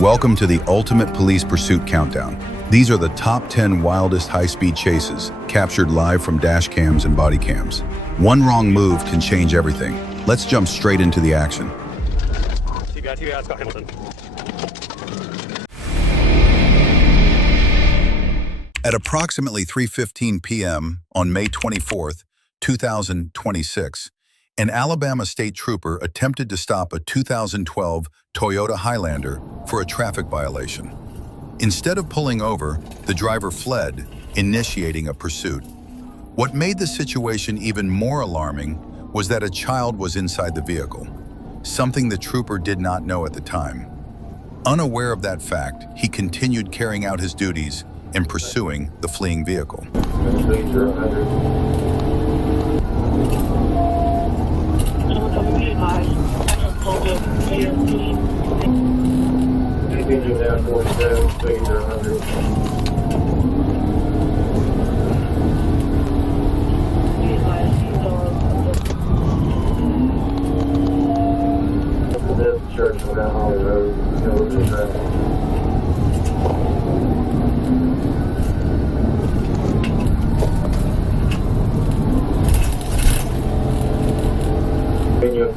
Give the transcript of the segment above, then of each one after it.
Welcome to the ultimate police pursuit countdown. These are the top 10 wildest high-speed chases captured live from dash cams and body cams. One wrong move can change everything. Let's jump straight into the action. At approximately 3:15 p.m. on May 24th, 2026, an Alabama state trooper attempted to stop a 2012 Toyota Highlander for a traffic violation. Instead of pulling over, the driver fled, initiating a pursuit. What made the situation even more alarming was that a child was inside the vehicle, something the trooper did not know at the time. Unaware of that fact, he continued carrying out his duties and pursuing the fleeing vehicle.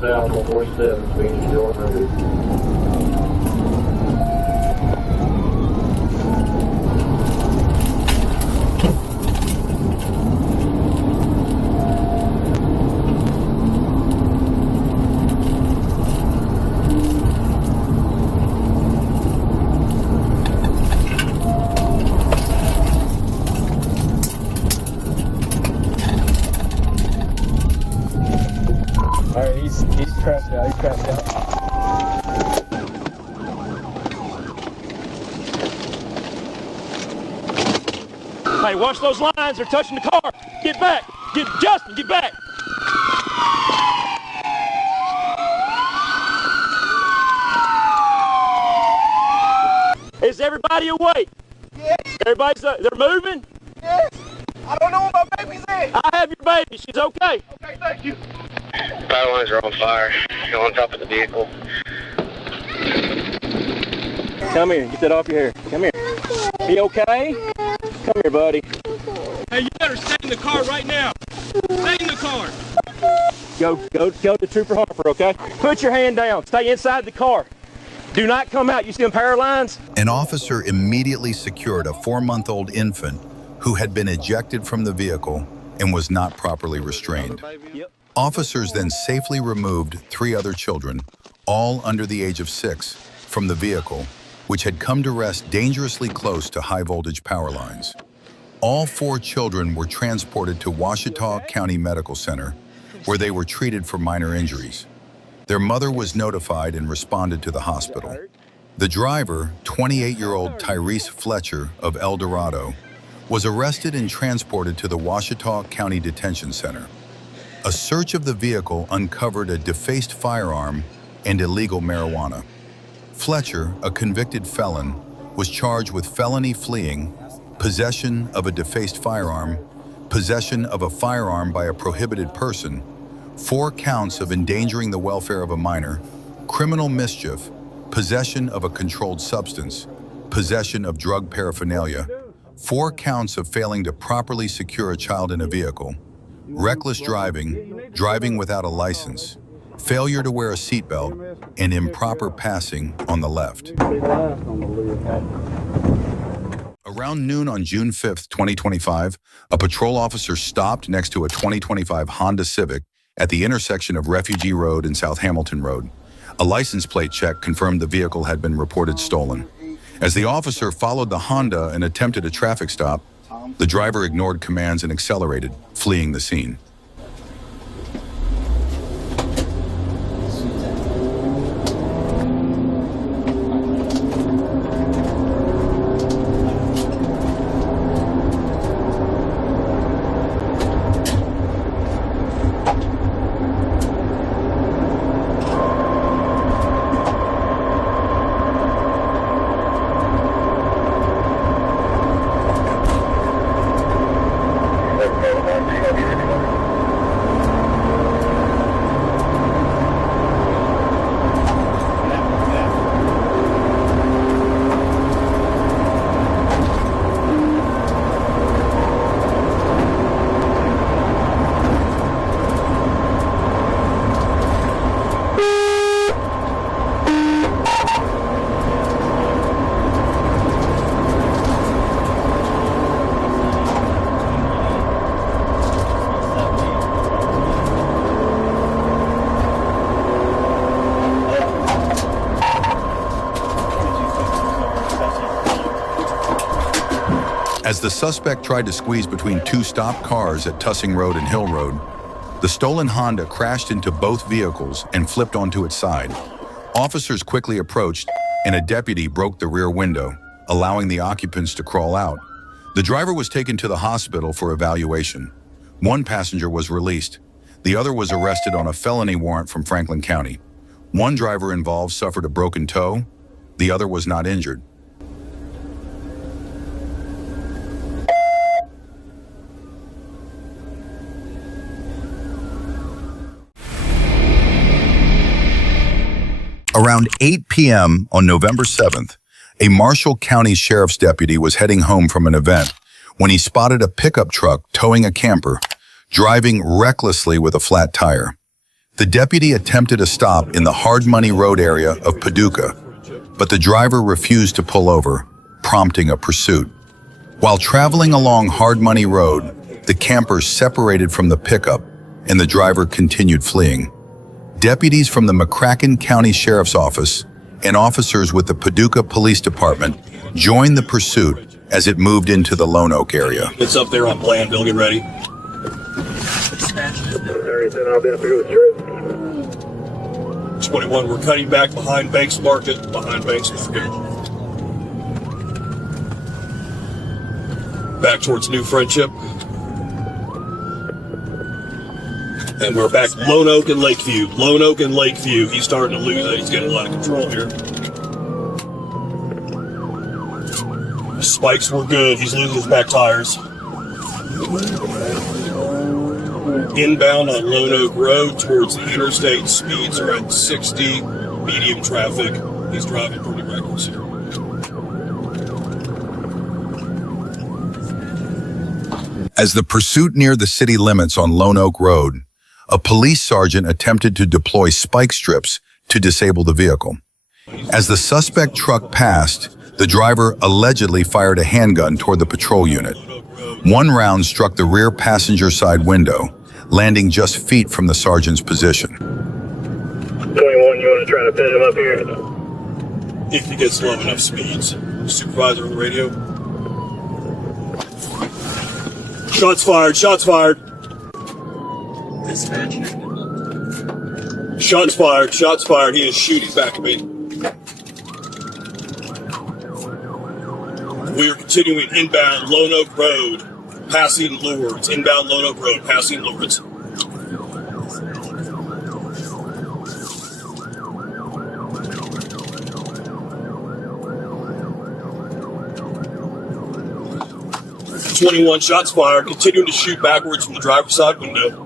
South on 47, speed 100. Alright, he's crashed out, Hey, watch those lines, they're touching the car. Get back, Justin, get back. Is everybody awake? Yes. They're moving? Yes. I don't know where my baby's at. I have your baby, she's okay. Okay, thank you. Power lines are on fire. Go on top of the vehicle. Come here, get that off your hair. Come here. Be okay? Come here, buddy. Hey, you better stay in the car right now. Stay in the car. Go to Trooper Harper, okay? Put your hand down. Stay inside the car. Do not come out. You see them power lines? An officer immediately secured a 4-month-old infant who had been ejected from the vehicle and was not properly restrained. Yep. Officers then safely removed 3 other children, all under the age of 6, from the vehicle, which had come to rest dangerously close to high-voltage power lines. All 4 children were transported to Ouachita County Medical Center, where they were treated for minor injuries. Their mother was notified and responded to the hospital. The driver, 28-year-old Tyrese Fletcher of El Dorado, was arrested and transported to the Ouachita County Detention Center. A search of the vehicle uncovered a defaced firearm and illegal marijuana. Fletcher, a convicted felon, was charged with felony fleeing, possession of a defaced firearm, possession of a firearm by a prohibited person, 4 counts of endangering the welfare of a minor, criminal mischief, possession of a controlled substance, possession of drug paraphernalia, 4 counts of failing to properly secure a child in a vehicle, reckless driving, driving without a license, failure to wear a seatbelt, and improper passing on the left. Around noon on June 5th, 2025, a patrol officer stopped next to a 2025 Honda Civic at the intersection of Refugee Road and South Hamilton Road. A license plate check confirmed the vehicle had been reported stolen. As the officer followed the Honda and attempted a traffic stop, the driver ignored commands and accelerated, fleeing the scene. Thank you. As the suspect tried to squeeze between two stopped cars at Tussing Road and Hill Road, the stolen Honda crashed into both vehicles and flipped onto its side. Officers quickly approached, and a deputy broke the rear window, allowing the occupants to crawl out. The driver was taken to the hospital for evaluation. One passenger was released. The other was arrested on a felony warrant from Franklin County. One driver involved suffered a broken toe. The other was not injured. Around 8 p.m. on November 7th, a Marshall County Sheriff's deputy was heading home from an event when he spotted a pickup truck towing a camper, driving recklessly with a flat tire. The deputy attempted a stop in the Hard Money Road area of Paducah, but the driver refused to pull over, prompting a pursuit. While traveling along Hard Money Road, the camper separated from the pickup and the driver continued fleeing. Deputies from the McCracken County Sheriff's Office and officers with the Paducah Police Department joined the pursuit as it moved into the Lone Oak area. It's up there on Blandville, get ready. I'll be up here with you. 21, we're cutting back behind Banks Market, Back towards New Friendship. And we're back Lone Oak and Lakeview. He's starting to lose it. He's getting a lot of control here. Spikes were good. He's losing his back tires. Inbound on Lone Oak Road towards the interstate. Speeds are at 60. Medium traffic. He's driving pretty reckless here. As the pursuit neared the city limits on Lone Oak Road, a police sergeant attempted to deploy spike strips to disable the vehicle. As the suspect truck passed, the driver allegedly fired a handgun toward the patrol unit. One round struck the rear passenger side window, landing just feet from the sergeant's position. 21, you want to try to pin him up here? If he gets low enough speeds. Supervisor on the radio. Shots fired. Shots fired. He is shooting back at me. We are continuing inbound Lone Oak Road, passing Lourdes. Inbound Lone Oak Road, passing Lourdes. Shots fired, continuing to shoot backwards from the driver's side window.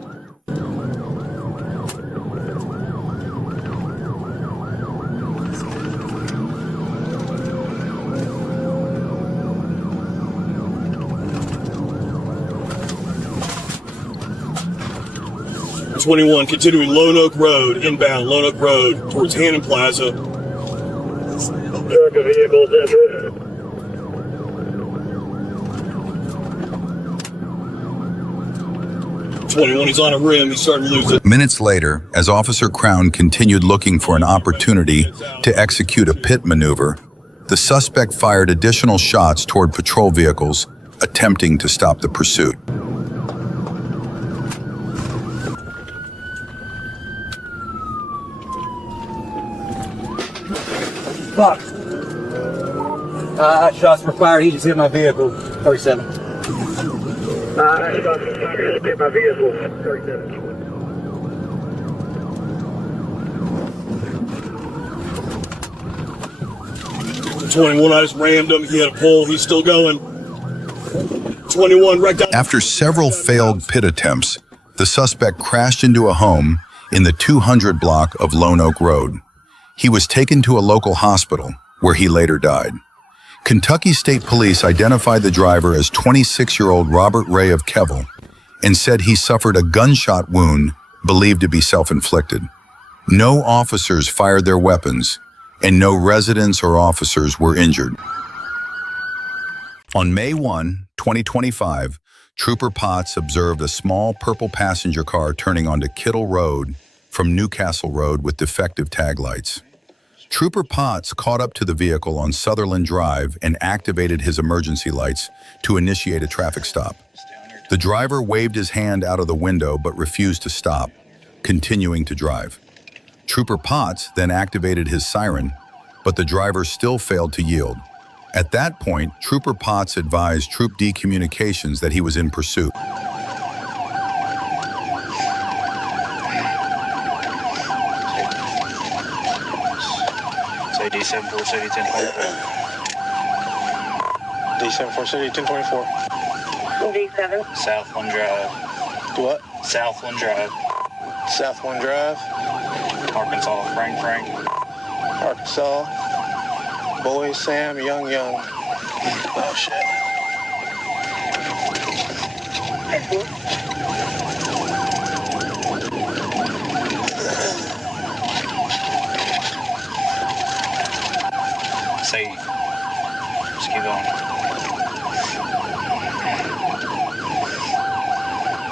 Continuing Lone Oak Road, inbound Lone Oak Road towards Hannon Plaza. Truck of vehicles entering. 21, he's on a rim, he's starting to lose it. Minutes later, as Officer Crown continued looking for an opportunity to execute a pit maneuver, the suspect fired additional shots toward patrol vehicles, attempting to stop the pursuit. Fuck. Shots were fired. He just hit my vehicle. 37. Shots fired. Hit my vehicle. 37. 21, I just rammed him. He had a pole. He's still going. 21, right down. After several failed pit attempts, the suspect crashed into a home in the 200 block of Lone Oak Road. He was taken to a local hospital, where he later died. Kentucky State Police identified the driver as 26-year-old Robert Ray of Kevel and said he suffered a gunshot wound believed to be self-inflicted. No officers fired their weapons, and no residents or officers were injured. On May 1, 2025, Trooper Potts observed a small purple passenger car turning onto Kittle Road from Newcastle Road with defective taglights. Trooper Potts caught up to the vehicle on Sutherland Drive and activated his emergency lights to initiate a traffic stop. The driver waved his hand out of the window but refused to stop, continuing to drive. Trooper Potts then activated his siren, but the driver still failed to yield. At that point, Trooper Potts advised Troop D Communications that he was in pursuit. Say D74 City 1024. D74 City 1024. D7. Southland Drive. What? Southland Drive. Southland Drive. Arkansas. Frank. Arkansas. Boy, Sam, Young. Oh, shit. Say, just keep going.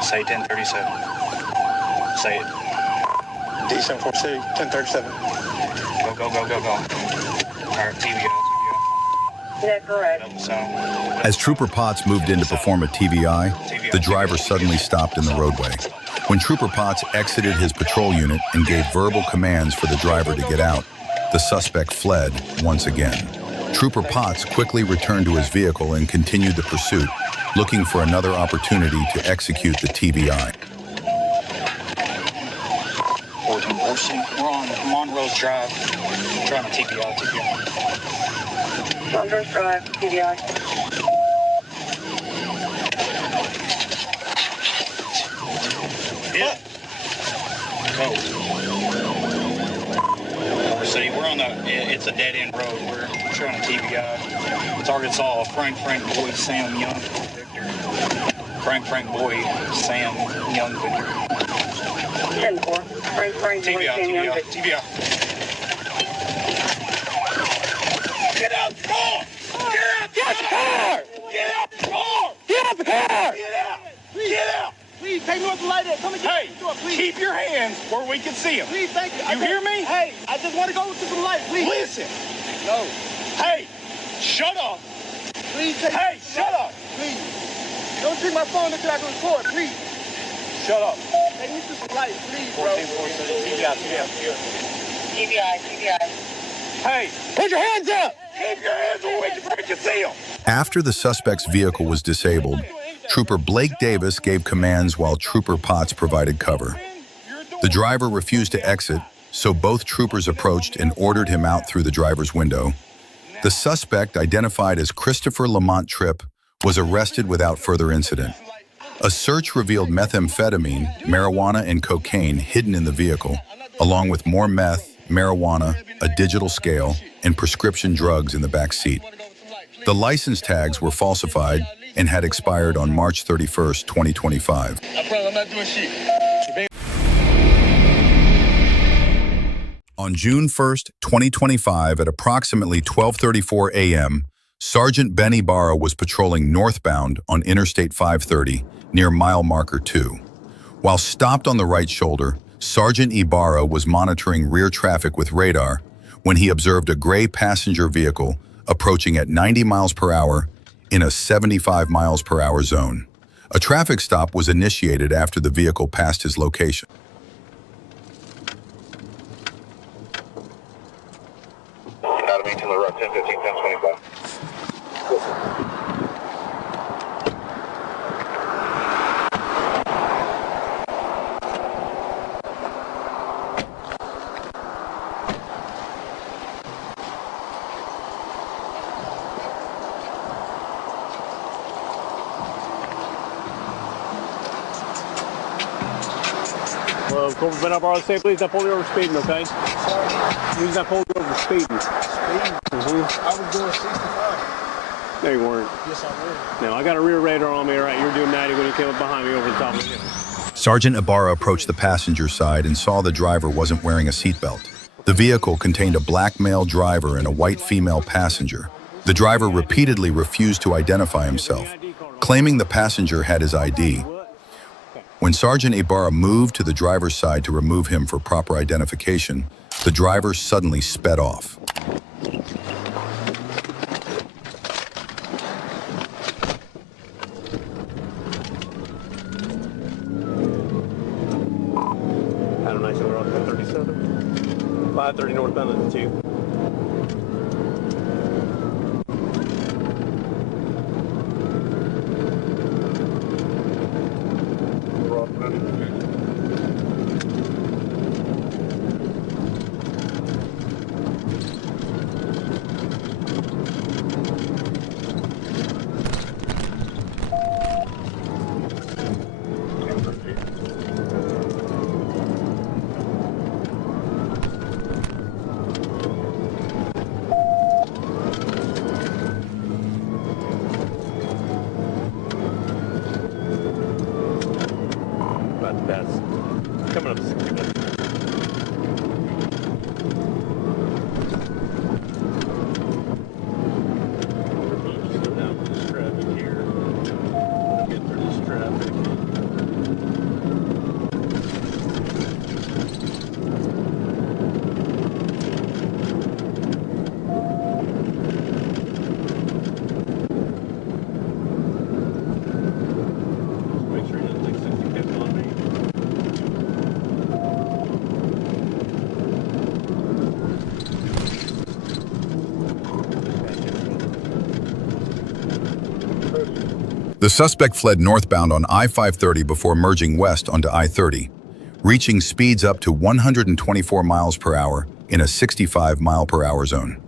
Say 1037. Say it. D74 City 1037. Go. All right, TVO. That's correct. As Trooper Potts moved in to perform a TVI, the driver suddenly stopped in the roadway. When Trooper Potts exited his patrol unit and gave verbal commands for the driver to get out, the suspect fled once again. Trooper Potts quickly returned to his vehicle and continued the pursuit, looking for another opportunity to execute the TVI. 14 We're on Monrose Drive. Trying to TPI. Monrose Drive, TVI. Yeah. Go. City, we're on it's a dead end road. We're trying to TPI. It's Arkansas. Frank Boy, Sam Young, Victor. Frank Boy, Sam Young, Victor. 10-4. Frank Boy, Sam Young, Victor. TBI. Get out the car! Get out the car! Get out the car! Get out the car! Get out! Get out! Please, take me off the light. Come and get Hey, me the door, please. keep your hands where we can see them. Please, thank you. You hear me? Hey, I just want to go to some light, please. Listen. No. Hey, shut up. Please take Hey, me to shut up. Please. Don't take my phone until I can record, please. Shut up. Take me to some light, please, bro. TVI. Hey, put your hands up. Keep your hands where we can see them. After the suspect's vehicle was disabled, Trooper Blake Davis gave commands while Trooper Potts provided cover. The driver refused to exit, so both troopers approached and ordered him out through the driver's window. The suspect, identified as Christopher Lamont Tripp, was arrested without further incident. A search revealed methamphetamine, marijuana, and cocaine hidden in the vehicle, along with more meth, marijuana, a digital scale, and prescription drugs in the back seat. The license tags were falsified and had expired on March 31st, 2025. I promise I'm not doing shit. On June 1st, 2025, at approximately 12:34 a.m., Sergeant Ben Ibarra was patrolling northbound on Interstate 530 near mile marker 2. While stopped on the right shoulder, Sergeant Ibarra was monitoring rear traffic with radar when he observed a gray passenger vehicle approaching at 90 miles per hour in a 75 miles per hour zone. A traffic stop was initiated after the vehicle passed his location. Academy to the road, 10, 15, 10, 25. Corporal Ben Ibarra, say please not pull you over speeding, okay? Please not pull you over speeding. I was doing 65. No, you weren't. Yes, I was. No, I got a rear radar on me, all right? You were doing 90 when you came up behind me over the top of the hill. Sergeant Ibarra approached the passenger side and saw the driver wasn't wearing a seatbelt. The vehicle contained a black male driver and a white female passenger. The driver repeatedly refused to identify himself, claiming the passenger had his ID. When Sergeant Ibarra moved to the driver's side to remove him for proper identification, The driver suddenly sped off. Had a nice over on 37. 530 northbound of the 2. That's coming up 60 minutes. Slow down for this traffic here. Get through this traffic. Make sure you don't take 60 kept on me. The suspect fled northbound on I-530 before merging west onto I-30, reaching speeds up to 124 miles per hour in a 65 mile per hour zone.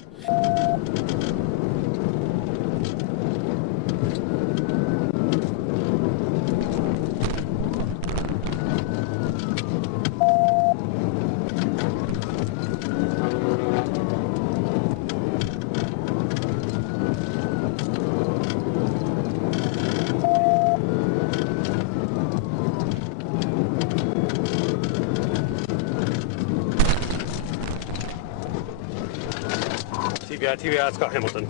TBI, Scott Hamilton.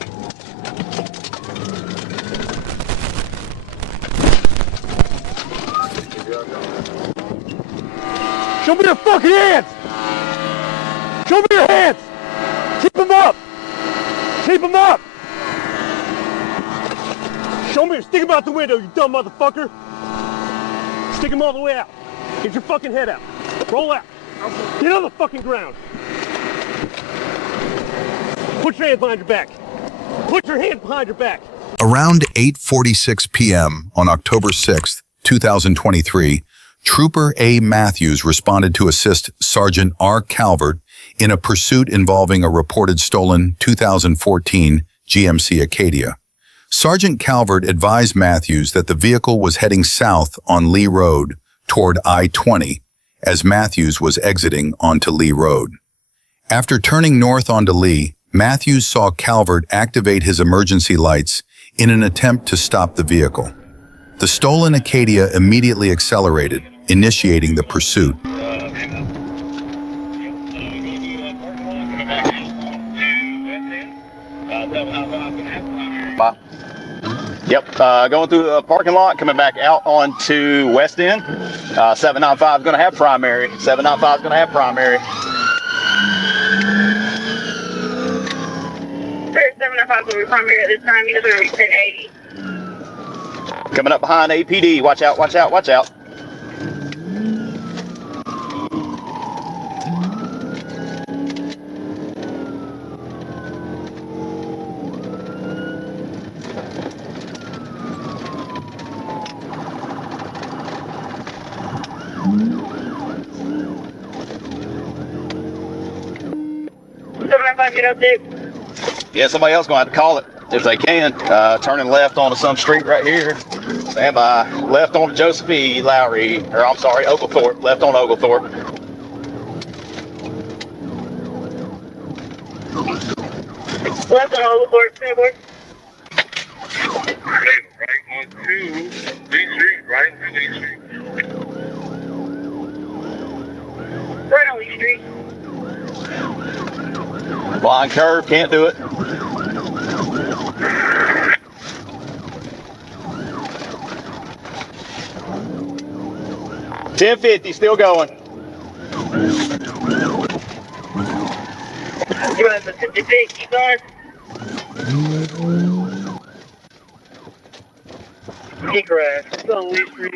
Show me your fucking hands! Show me your hands! Keep them up! Keep them up! Show me, stick them out the window, you dumb motherfucker! Stick them all the way out. Get your fucking head out. Roll out. Get on the fucking ground. Put your hands behind your back. Put your hands behind your back. Around 8:46 p.m. on October 6, 2023, Trooper A. Matthews responded to assist Sergeant R. Calvert in a pursuit involving a reported stolen 2014 GMC Acadia. Sergeant Calvert advised Matthews that the vehicle was heading south on Lee Road toward I-20 as Matthews was exiting onto Lee Road. After turning north onto Lee, Matthews saw Calvert activate his emergency lights in an attempt to stop the vehicle. The stolen Acadia immediately accelerated, initiating the pursuit. Yep, going through the parking lot, coming back out onto West End. 795 is going to have primary. 795 is going to have primary. 795 will be primary at this time. You guys are going to be 1080. Coming up behind APD. Watch out, watch out, watch out. Get up there. Yeah, somebody else going to have to call it if they can. Turning left onto some street right here. Stand by. Left onto Joseph E. Lowry, or I'm sorry, Oglethorpe. Left on Oglethorpe. Left on Oglethorpe. Stanford. Right on to Lee Street, right on Lee Street. Right on Lee Street. Blind curve, can't do it. $10.50, still going. You want to put the big keep going? Kick her ass. It's on Lee Street.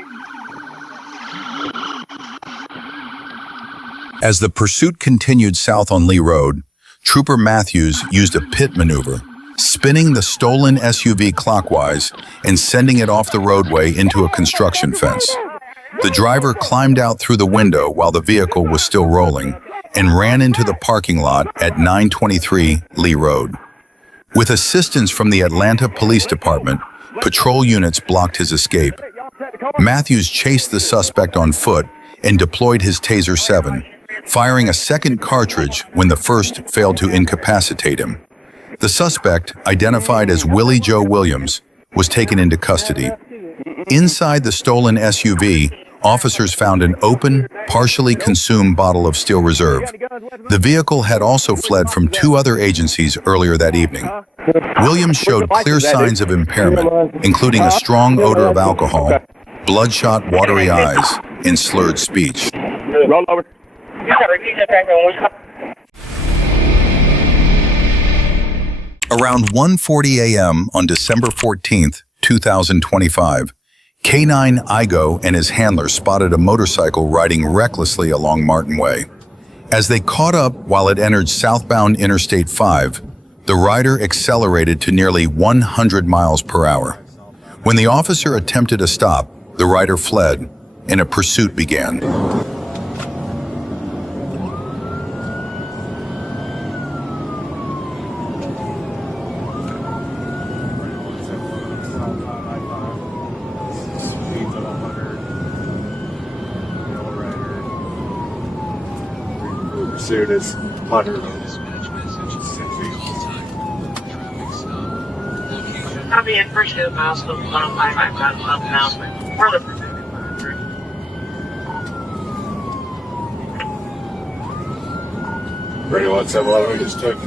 As the pursuit continued south on Lee Road, Trooper Matthews used a pit maneuver, spinning the stolen SUV clockwise and sending it off the roadway into a construction fence. The driver climbed out through the window while the vehicle was still rolling and ran into the parking lot at 923 Lee Road. With assistance from the Atlanta Police Department, patrol units blocked his escape. Matthews chased the suspect on foot and deployed his Taser 7, firing a second cartridge when the first failed to incapacitate him. The suspect, identified as Willie Joe Williams, was taken into custody. Inside the stolen SUV, officers found an open, partially consumed bottle of Steel Reserve. The vehicle had also fled from 2 other agencies earlier that evening. Williams showed clear signs of impairment, including a strong odor of alcohol, bloodshot, watery eyes, and slurred speech. Roll over. Around 1:40 a.m. on December 14th, 2025, K9 Igo and his handler spotted a motorcycle riding recklessly along Martin Way. As they caught up while it entered southbound Interstate 5, the rider accelerated to nearly 100 miles per hour. When the officer attempted to stop, the rider fled, and a pursuit began. Pursuit is 100. Copy in pursuit, milestone 105. I've got some announcement. Further pursuit is 100. Radio 171, we just took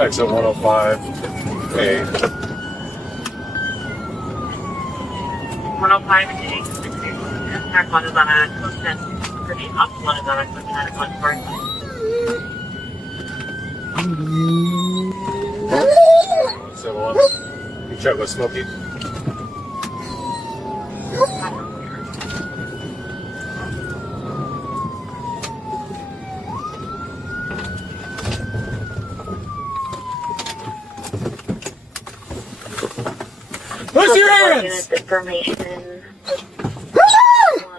exit 105. A. 105 and 860. Track 1 is on a code 10. Pretty up 1 is on a code 10 at 140. You check with Smokey. What's your hands? Information. 1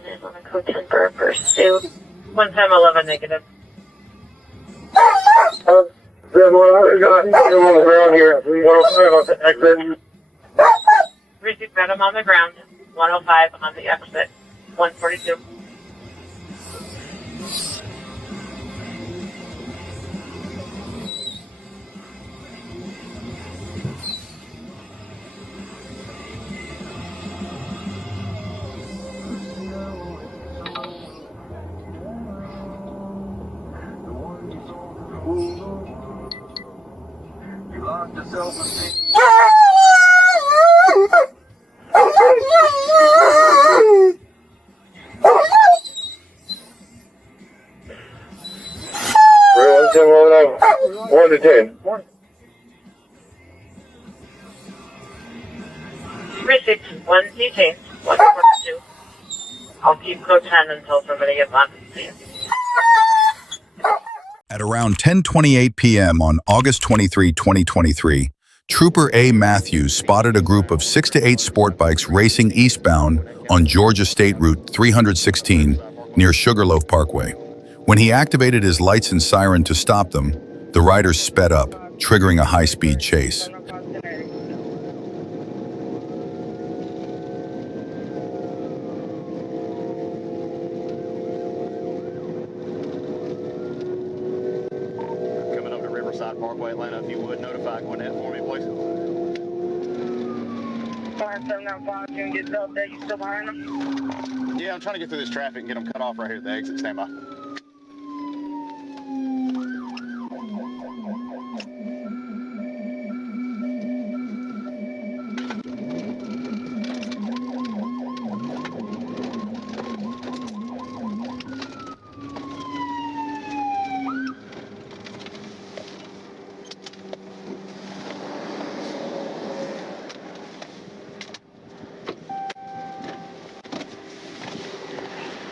is on a code 10 for a pursuit. 1 time 11 negative. Then what I got him on the ground here. 105 on the exit. Receive him on the ground. 105 on the exit. 142. One to 10. Receipt 1 detained. 142. I'll keep code 10 until somebody gets on the scene. At around 10:28 p.m. on August 23, 2023, Trooper A. Matthews spotted a group of 6 to 8 sport bikes racing eastbound on Georgia State Route 316 near Sugarloaf Parkway. When he activated his lights and siren to stop them, the riders sped up, triggering a high-speed chase. Coming up to Riverside Parkway, Atlanta, if you would notify Gwinnett for me, please. 5795, you can get up there. You still behind them? Yeah, I'm trying to get through this traffic and get them cut off right here at the exit. Stand by.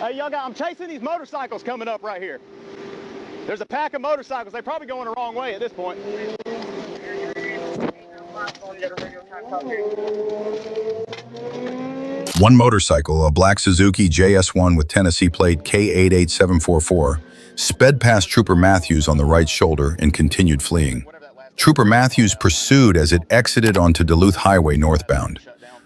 Hey, young guy, I'm chasing these motorcycles coming up right here. There's a pack of motorcycles. They're probably going the wrong way at this point. One motorcycle, a black Suzuki JS1 with Tennessee plate K88744, sped past Trooper Matthews on the right shoulder and continued fleeing. Trooper Matthews pursued as it exited onto Duluth Highway northbound.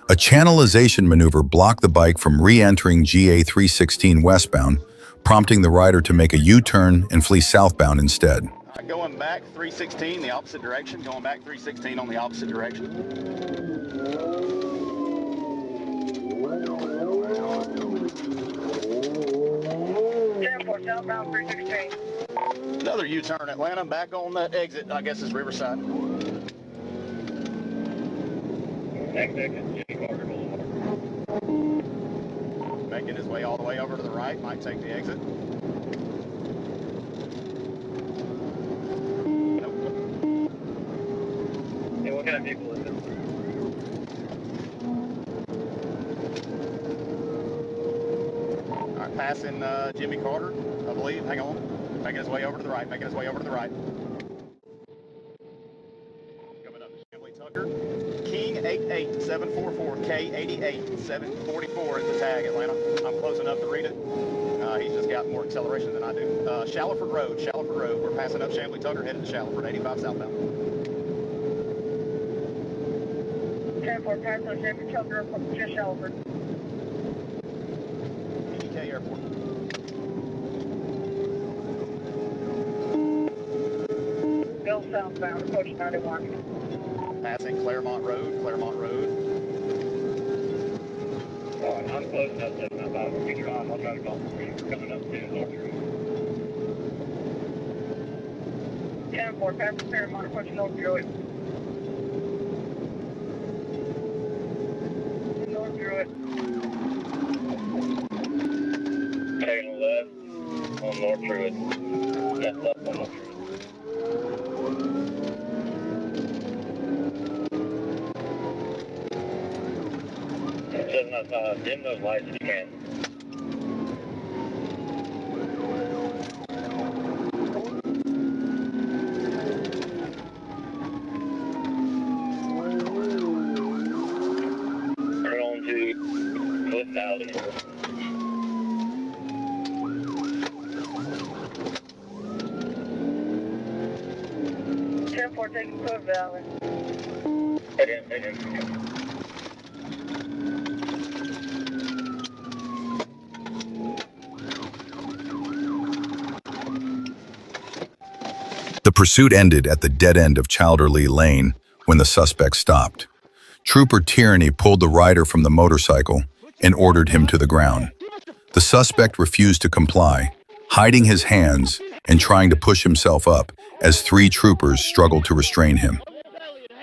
A channelization maneuver blocked the bike from re-entering GA 316 westbound, prompting the rider to make a U-turn and flee southbound instead. Going back 316, the opposite direction. Going back 316 on the opposite direction. 10-4 southbound 316. Another U-turn, Atlanta, back on that exit, I guess is Riverside. Next exit, Jimmy Carter Boulevard. Making his way all the way over to the right, might take the exit. Nope. Hey, what kind of vehicle is it? All right, passing Jimmy Carter, I believe. Hang on. Making his way over to the right, making his way over to the right. Coming up to Chamblee Tucker. King 88744, K88744 is the tag, Atlanta. I'm close enough to read it. He's just got more acceleration than I do. Shallowford Road. We're passing up Chamblee Tucker, headed to Shallowford, 85 southbound. 10-4 pass on Chamblee Tucker, just Shallowford. EK Airport. Bill southbound, approach 91. Passing Claremont Road. I'm close enough to about a meter on. I'll try to call we're coming up to North Road. 10-4 pass the Paramount, approach North Druid. North Druid. Taking left on North Druid. Left on North Druid. Dim those lights if you can. Turn on to Cliff Valley. Taking Cliff Valley. Head in. The pursuit ended at the dead end of Childerley Lane when the suspect stopped. Trooper Tierney pulled the rider from the motorcycle and ordered him to the ground. The suspect refused to comply, hiding his hands and trying to push himself up as 3 troopers struggled to restrain him.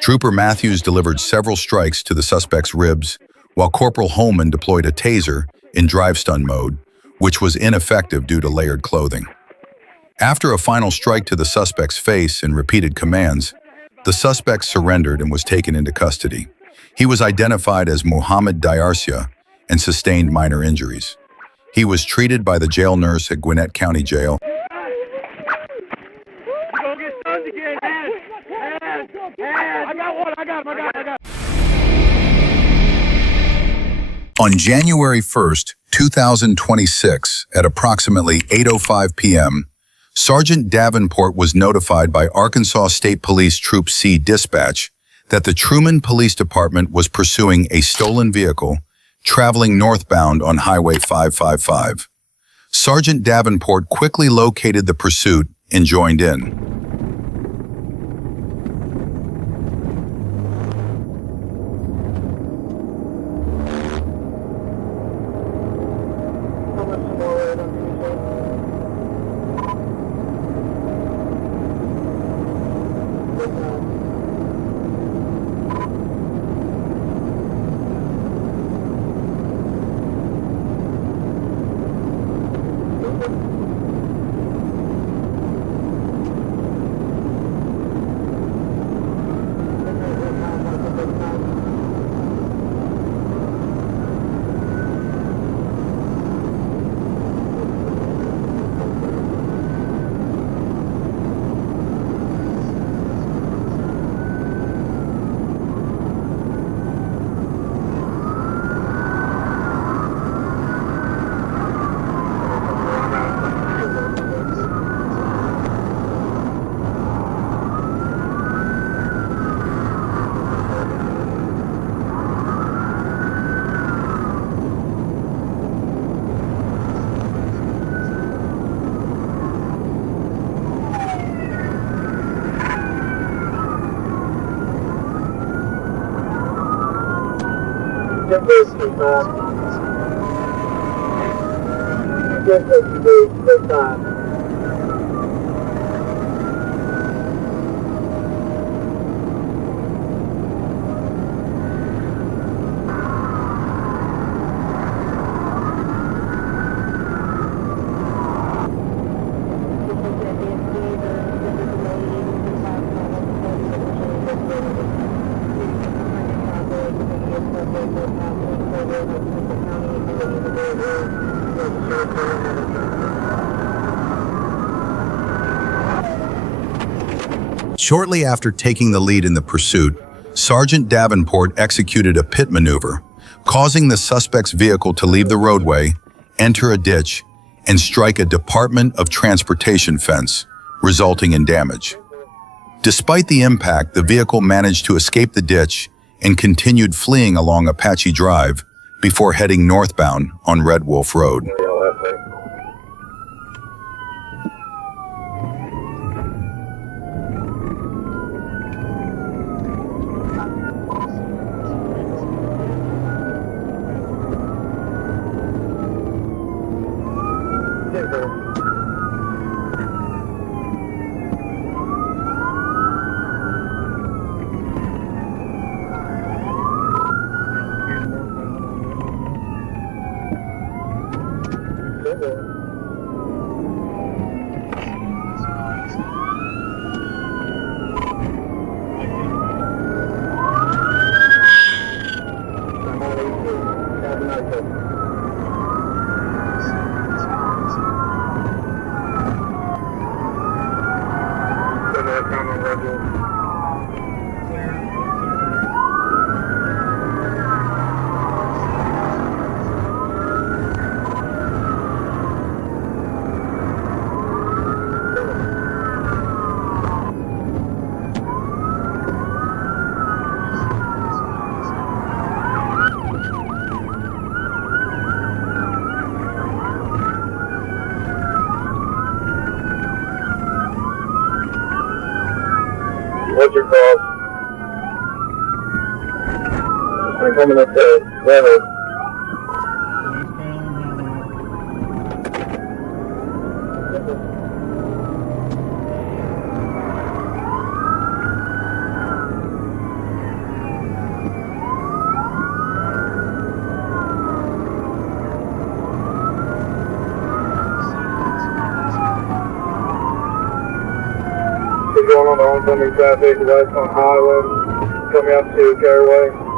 Trooper Matthews delivered several strikes to the suspect's ribs, while Corporal Holman deployed a taser in drive-stun mode, which was ineffective due to layered clothing. After a final strike to the suspect's face and repeated commands, the suspect surrendered and was taken into custody. He was identified as Mohammed Diarcia and sustained minor injuries. He was treated by the jail nurse at Gwinnett County Jail. On January 1st, 2026, at approximately 8:05 p.m., Sergeant Davenport was notified by Arkansas State Police Troop C Dispatch that the Truman Police Department was pursuing a stolen vehicle traveling northbound on Highway 555. Sergeant Davenport quickly located the pursuit and joined in. Shortly after taking the lead in the pursuit, Sergeant Davenport executed a pit maneuver, causing the suspect's vehicle to leave the roadway, enter a ditch, and strike a Department of Transportation fence, resulting in damage. Despite the impact, the vehicle managed to escape the ditch and continued fleeing along Apache Drive before heading northbound on Red Wolf Road. What's your call? I'm coming up the level. Going on the oncoming traffic west on Highland, coming up to Caraway.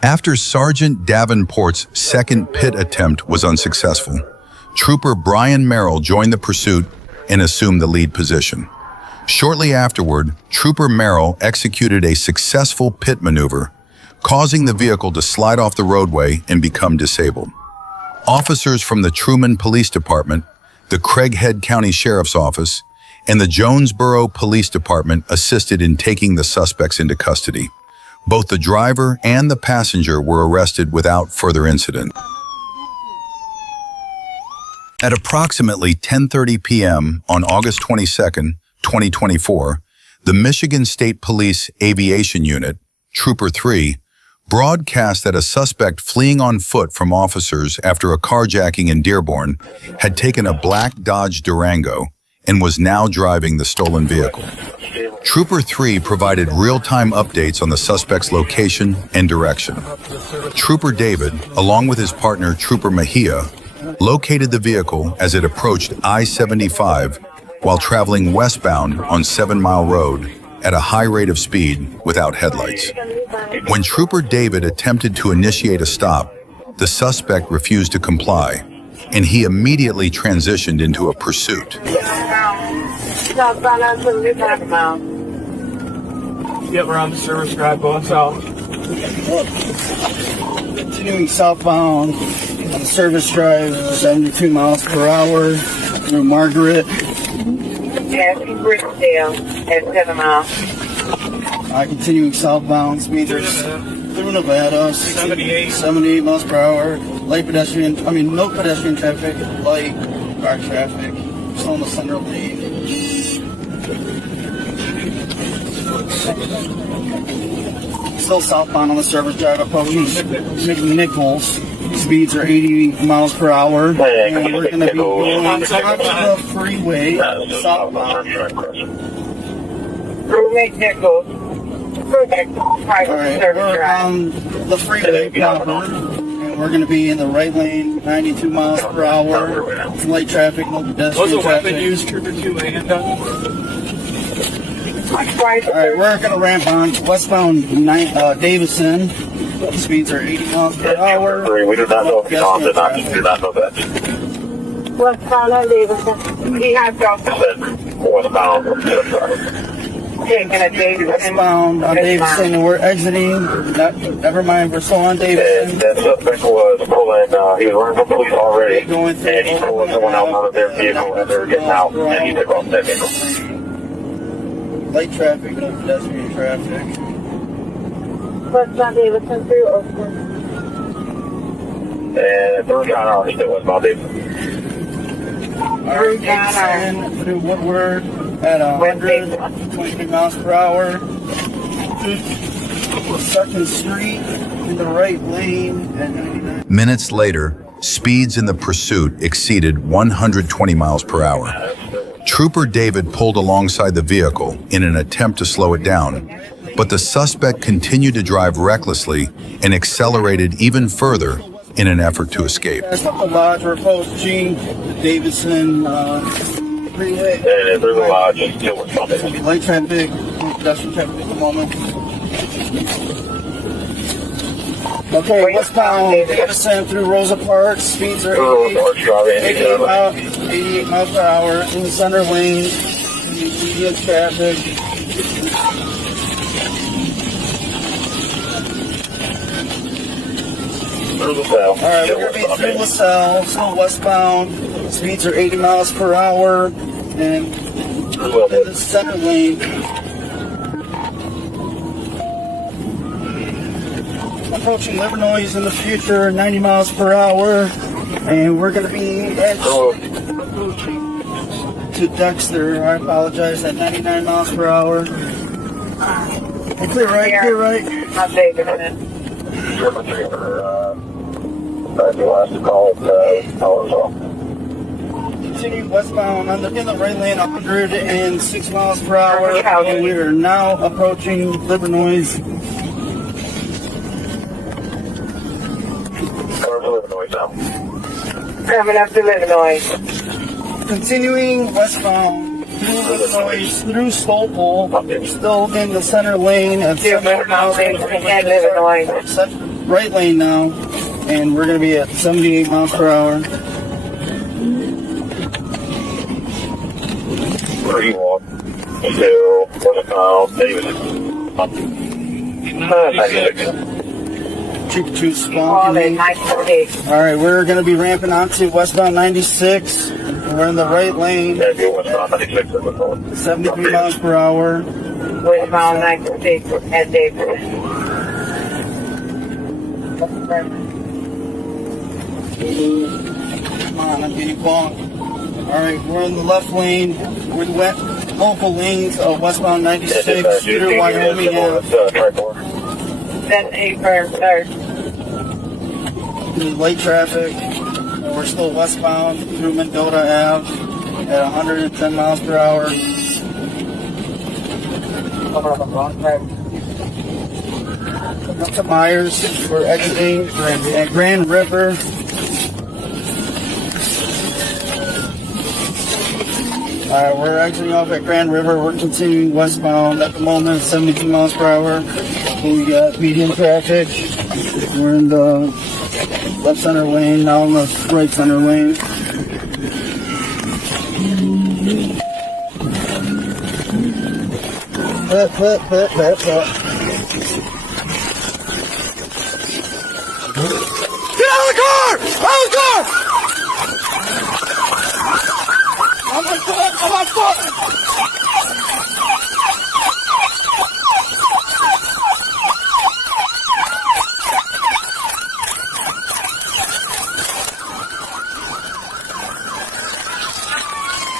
After Sergeant Davenport's second pit attempt was unsuccessful, Trooper Brian Merrill joined the pursuit and assumed the lead position. Shortly afterward, Trooper Merrill executed a successful pit maneuver, causing the vehicle to slide off the roadway and become disabled. Officers from the Truman Police Department, the Craighead County Sheriff's Office, and the Jonesboro Police Department assisted in taking the suspects into custody. Both the driver and the passenger were arrested without further incident. At approximately 10:30 p.m. on August 22, 2024, the Michigan State Police Aviation Unit, Trooper 3, broadcast that a suspect fleeing on foot from officers after a carjacking in Dearborn had taken a black Dodge Durango and was now driving the stolen vehicle. Trooper 3 provided real-time updates on the suspect's location and direction. Trooper David, along with his partner Trooper Mejia, located the vehicle as it approached I-75 while traveling westbound on 7 Mile Road at a high rate of speed without headlights. When Trooper David attempted to initiate a stop, the suspect refused to comply, and he immediately transitioned into a pursuit. Yep, we're on the service drive going south. Continuing southbound on the service drive, 72 miles per hour through Margaret. Happy Bridgedale at 7 miles. Continuing southbound, speeds are through Nevada, 78 miles per hour. No pedestrian traffic, light car traffic. Still in the center lane. Still southbound on the service drive, approaching Nichols. Speeds are 80 miles per hour. And we're going to be going onto the freeway southbound. Freeway Nichols. Alright, we're on the freeway proper, and we're going to be in the right lane, 92 miles per hour. Light traffic, no pedestrian traffic. Was a weapon used, Trooper 2, a handgun? Alright, we're going to ramp on westbound Davison. Speeds are 80 miles per hour. We do not know if he's on, do not know that. Westbound on Davison. He has gone. Westbound. Westbound on Davison, and we're exiting. Never mind, we're still on Davison. And that suspect was pulling, he was running from police already. And he pulled someone else out of their vehicle and they were getting out. And he took off that vehicle. Light traffic, no pedestrian traffic. Westbound Davison through Oakland. And through John R. Still westbound Davison. Alright, Davison through Woodward at 123 miles per hour. 2nd Street in the right lane at 99. Minutes later, speeds in the pursuit exceeded 120 miles per hour. Trooper David pulled alongside the vehicle in an attempt to slow it down, but the suspect continued to drive recklessly and accelerated even further in an effort to escape. That's up the lodge. We're approaching Davidson freeway. And through the lodge, still westbound Davison. Light traffic, pedestrian traffic at the moment. Okay, westbound Davison through Rosa Park. Speeds are 88 miles per hour in the center lane. Median traffic. Alright, we're going to be through LaSalle, still westbound. Speeds are 80 miles per hour. And in the center lane. Approaching Livernois in the future, 90 miles per hour. And we're going to be to Dexter. I apologize, at 99 miles per hour. Clear right, clear right. Continue westbound in the right lane, 106 miles per hour. And we are now approaching Livernois. Coming up to Illinois. Continuing westbound through Illinois, through Stolpole, still in the center lane at 70 miles per hour. Right lane now, and we're going to be at 78 miles per hour. Where you walk to westbound Davison. 96. Trooper spawn. Alright, we're going to be ramping onto westbound 96. We're in the right lane. 73 miles per hour. Westbound 96 at Davidson. come on, I'm getting bonked. Alright, we're in the left lane. We're the local lanes of westbound 96 through Wyoming Ave. That's 8 for third. Light traffic. And we're still westbound through Mendota Ave at 110 miles per hour. Up to Myers. We're exiting at Grand River. Alright, we're exiting off at Grand River. We're continuing westbound at the moment, 72 miles per hour. We got medium traffic. We're in the left center lane, now in the right center lane. Get out of the car! Out of the car! I'm on foot! I'm on foot!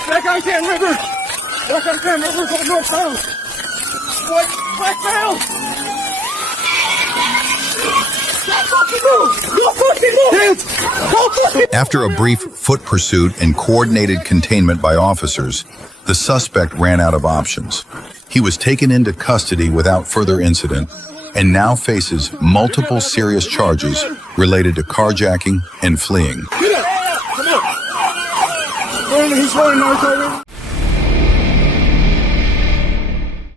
Back on Grand River! Back on Grand River, go northbound! Westbound! After a brief foot pursuit and coordinated containment by officers, the suspect ran out of options. He was taken into custody without further incident and now faces multiple serious charges related to carjacking and fleeing. Get up! Come on! He's running narcotics.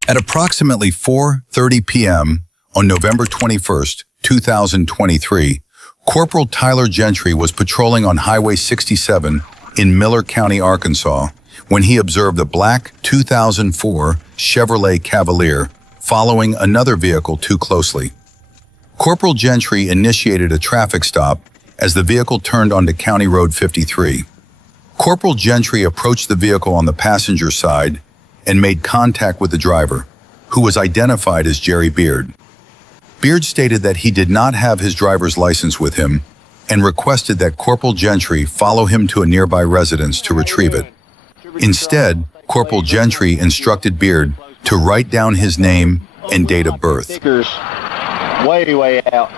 At approximately 4:30 p.m. on November 21st, 2023, Corporal Tyler Gentry was patrolling on Highway 67 in Miller County, Arkansas, when he observed a black 2004 Chevrolet Cavalier following another vehicle too closely. Corporal Gentry initiated a traffic stop as the vehicle turned onto County Road 53. Corporal Gentry approached the vehicle on the passenger side and made contact with the driver, who was identified as Jerry Beard. Beard stated that he did not have his driver's license with him and requested that Corporal Gentry follow him to a nearby residence to retrieve it. Instead, Corporal Gentry instructed Beard to write down his name and date of birth. Way out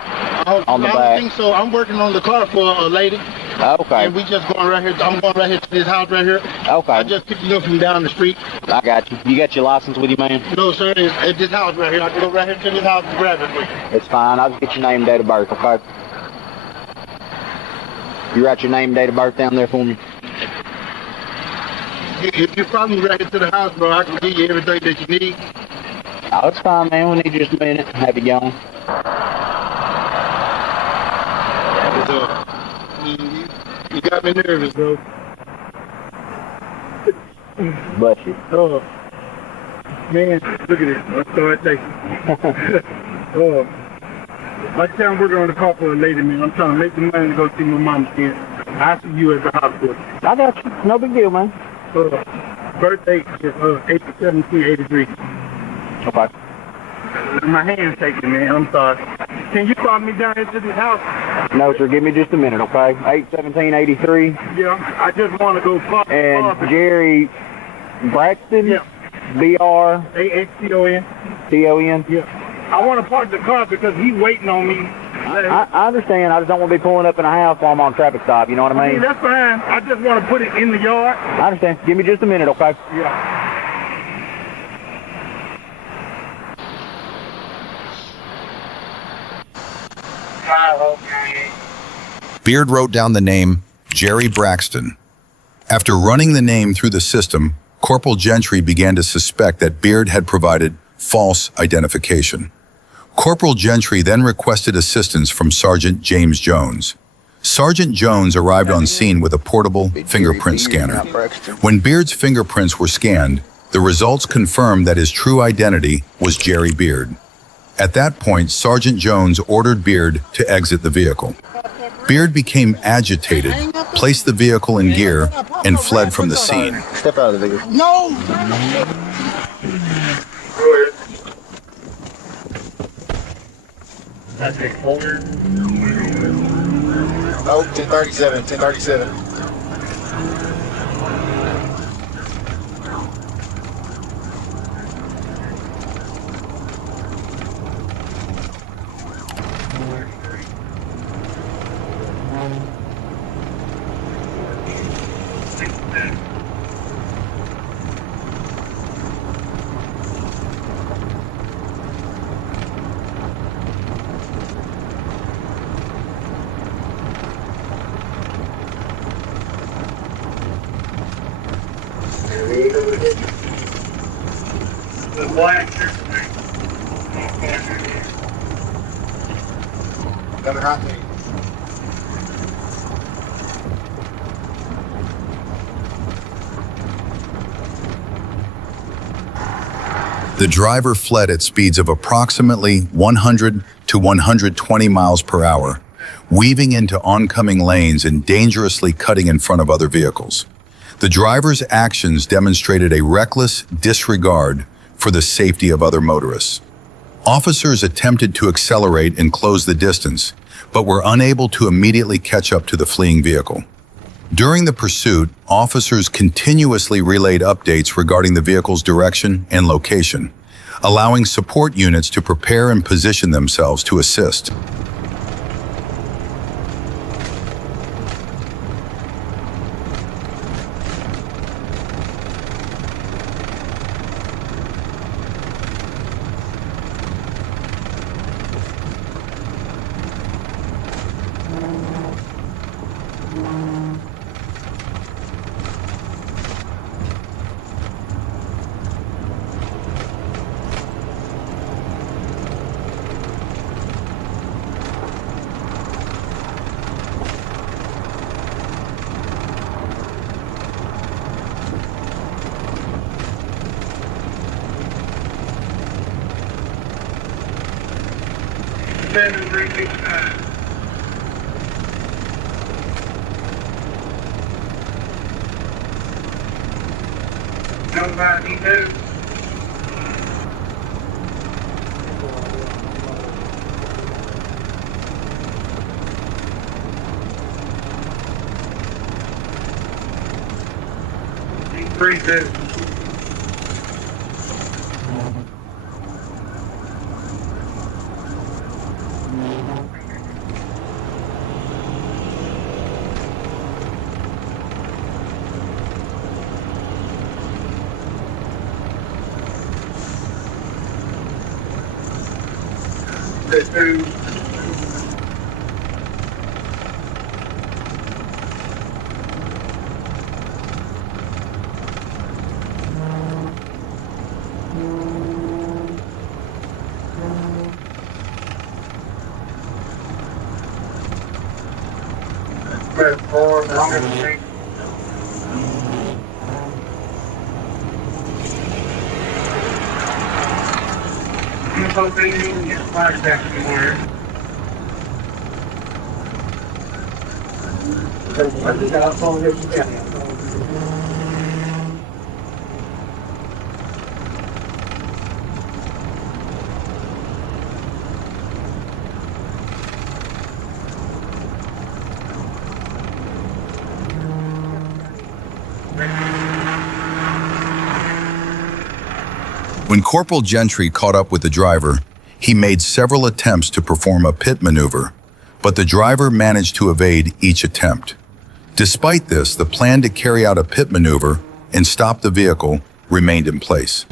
on the back. I don't think so. I'm working on the car for a lady. Okay. And we just going right here. I'm going right here to this house right here. Okay. I just picked you up from down the street. I got you. You got your license with you, man? No, sir. It's at this house right here. I can go right here to this house and grab it for you. It's fine. I'll just get your name and date of birth, okay? You write your name and date of birth down there for me? If you follow me right here to the house, bro, I can give you everything that you need. Oh, it's fine, man. We need just a minute. Have you gone? You got me nervous, bro. Bless you. Oh, man, look at this. Let's start taking. Oh, like I said, I'm working on the car for a lady, man. I'm trying to make the money to go see my mom again. I see you at the hospital. I got you. No big deal, man. Birthday is April 17, 83. Okay. My hand's shaking, man. I'm sorry. Can you follow me down into this house? No, sir. Give me just a minute, okay? 81783. Yeah, I just want to go far. And Jerry Braxton? Yeah. B-R-A-X-T-O-N? T-O-N? Yeah. I want to park the car because he's waiting on me. I understand. I just don't want to be pulling up in a house while I'm on a traffic stop. You know what I mean? That's fine. I just want to put it in the yard. I understand. Give me just a minute, okay? Yeah. Beard wrote down the name Jerry Braxton. After running the name through the system, Corporal Gentry began to suspect that Beard had provided false identification. Corporal Gentry then requested assistance from Sergeant James Jones. Sergeant Jones arrived on scene with a portable fingerprint scanner. When Beard's fingerprints were scanned, the results confirmed that his true identity was Jerry Beard. At that point, Sergeant Jones ordered Beard to exit the vehicle. Beard became agitated, placed the vehicle in gear, and fled from the scene. Step out of the vehicle. No! Oh, 1037, 1037. The black The driver fled at speeds of approximately 100 to 120 miles per hour, weaving into oncoming lanes and dangerously cutting in front of other vehicles. The driver's actions demonstrated a reckless disregard for the safety of other motorists. Officers attempted to accelerate and close the distance, but were unable to immediately catch up to the fleeing vehicle. During the pursuit, officers continuously relayed updates regarding the vehicle's direction and location, allowing support units to prepare and position themselves to assist. Nobody knew. Increases. Press forward, I'm hoping you can get flagged back somewhere. When Corporal Gentry caught up with the driver, he made several attempts to perform a pit maneuver, but the driver managed to evade each attempt. Despite this, the plan to carry out a pit maneuver and stop the vehicle remained in place.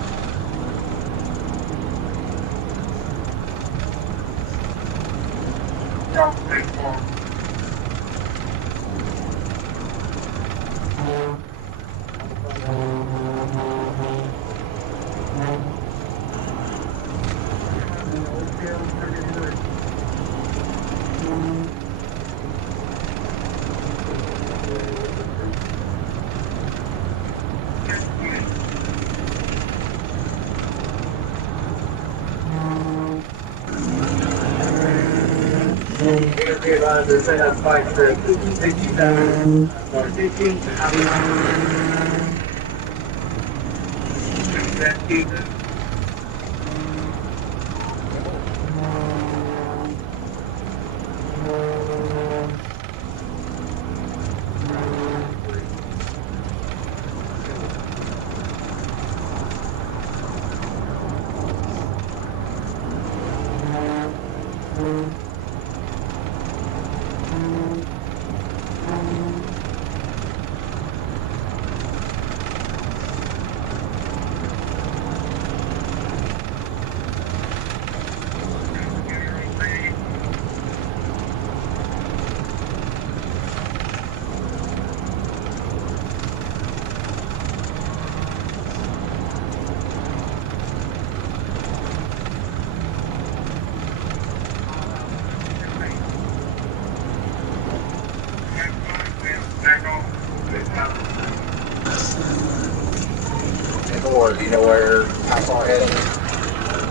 Or do you know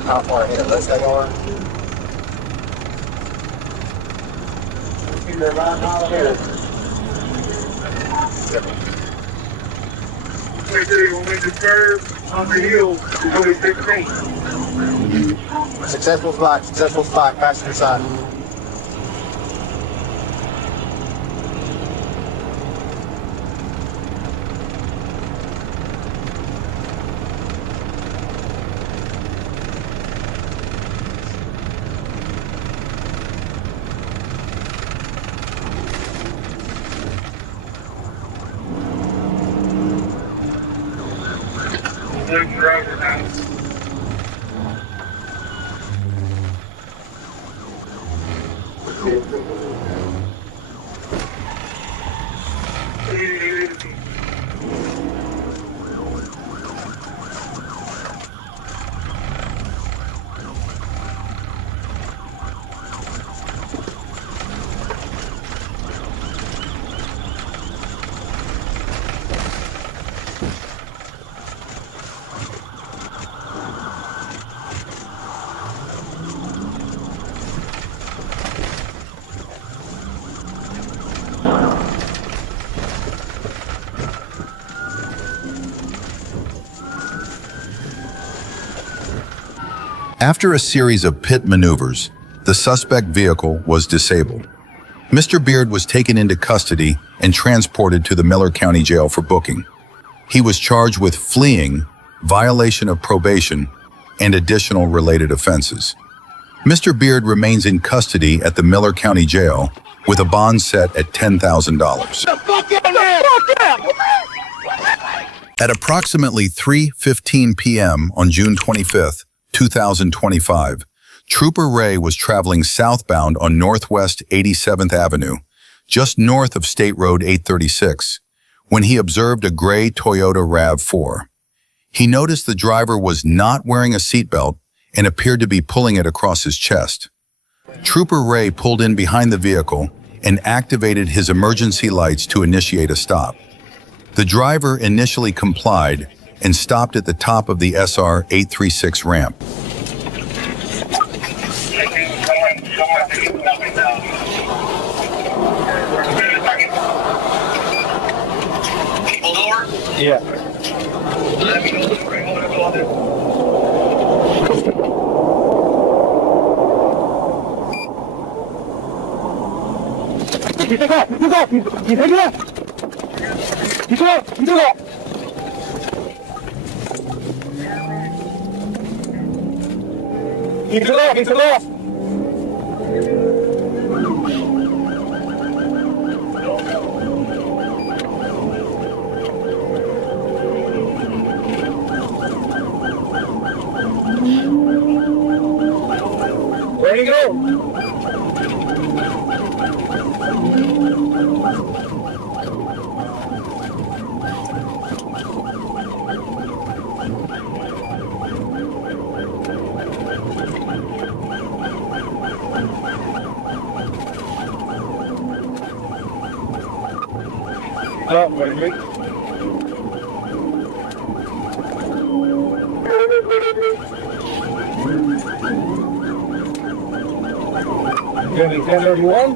how far ahead of us they are? They're right now ahead. When we disturb on the hill, it's only 16. Successful spot, passenger side. After a series of pit maneuvers, the suspect vehicle was disabled. Mr. Beard was taken into custody and transported to the Miller County Jail for booking. He was charged with fleeing, violation of probation, and additional related offenses. Mr. Beard remains in custody at the Miller County Jail with a bond set at $10,000. At approximately 3:15 p.m. on June 25th, 2025, Trooper Ray was traveling southbound on Northwest 87th Avenue, just north of State Road 836, when he observed a gray Toyota RAV4. He noticed the driver was not wearing a seatbelt and appeared to be pulling it across his chest. Trooper Ray pulled in behind the vehicle and activated his emergency lights to initiate a stop. The driver initially complied and stopped at the top of the SR 836 ramp. Yeah. You take off! You take it off! You take it off! You take it off! He took off! He took off! Where'd he go? Oh, wait a minute. Getting 1031.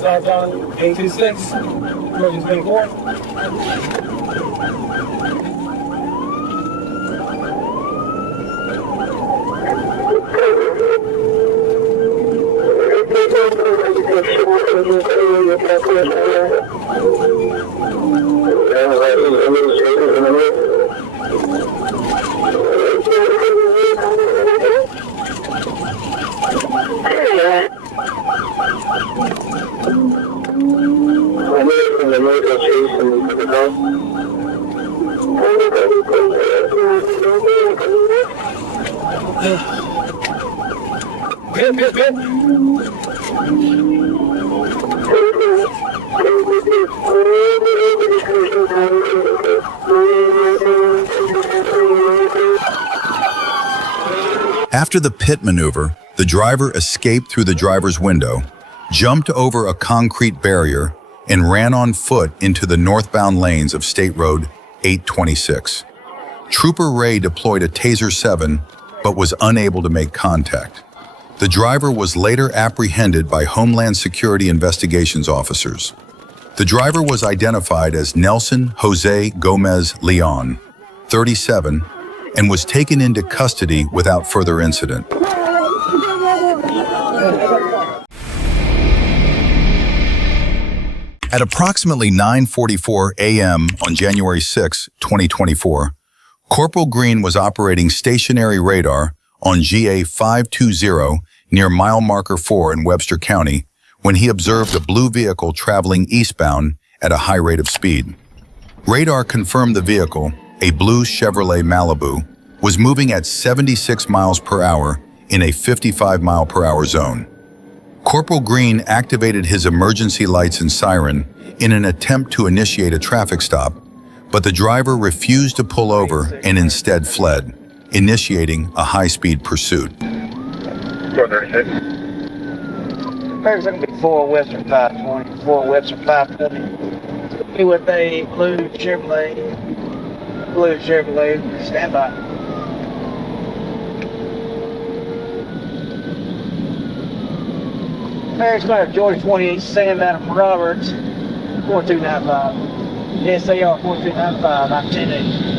Southbound 826, emergency 24. Good. After the pit maneuver, the driver escaped through the driver's window, jumped over a concrete barrier, and ran on foot into the northbound lanes of State Road 826. Trooper Ray deployed a Taser 7, but was unable to make contact. The driver was later apprehended by Homeland Security investigations officers. The driver was identified as Nelson Jose Gomez Leon, 37, and was taken into custody without further incident. At approximately 9:44 a.m. on January 6, 2024, Corporal Green was operating stationary radar on GA 520 near mile marker 4 in Webster County when he observed a blue vehicle traveling eastbound at a high rate of speed. Radar confirmed the vehicle, a blue Chevrolet Malibu, was moving at 76 miles per hour in a 55 mile per hour zone. Corporal Green activated his emergency lights and siren in an attempt to initiate a traffic stop, but the driver refused to pull over and instead fled, initiating a high-speed pursuit. 436. There's going to be 4 Western 520, 4 Western 520. Be with a blue Chevrolet. Stand by. Paris Mayor George 28, Sam Adam Roberts, 4295. SAR 4295, I'm 10-8.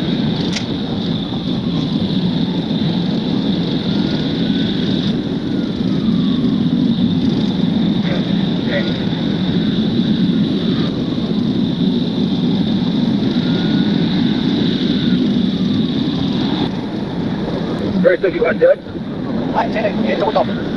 Very good, you got Doug? I'm 10-8, it's all open.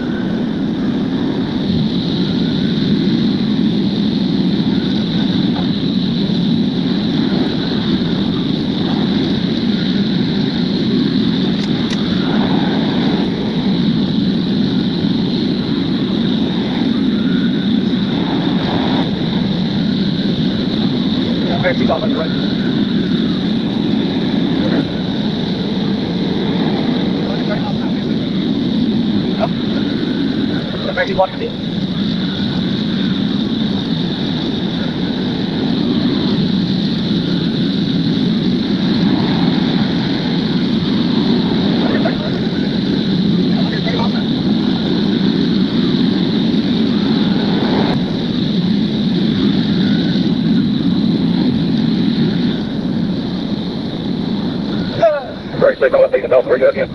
Very good, yeah.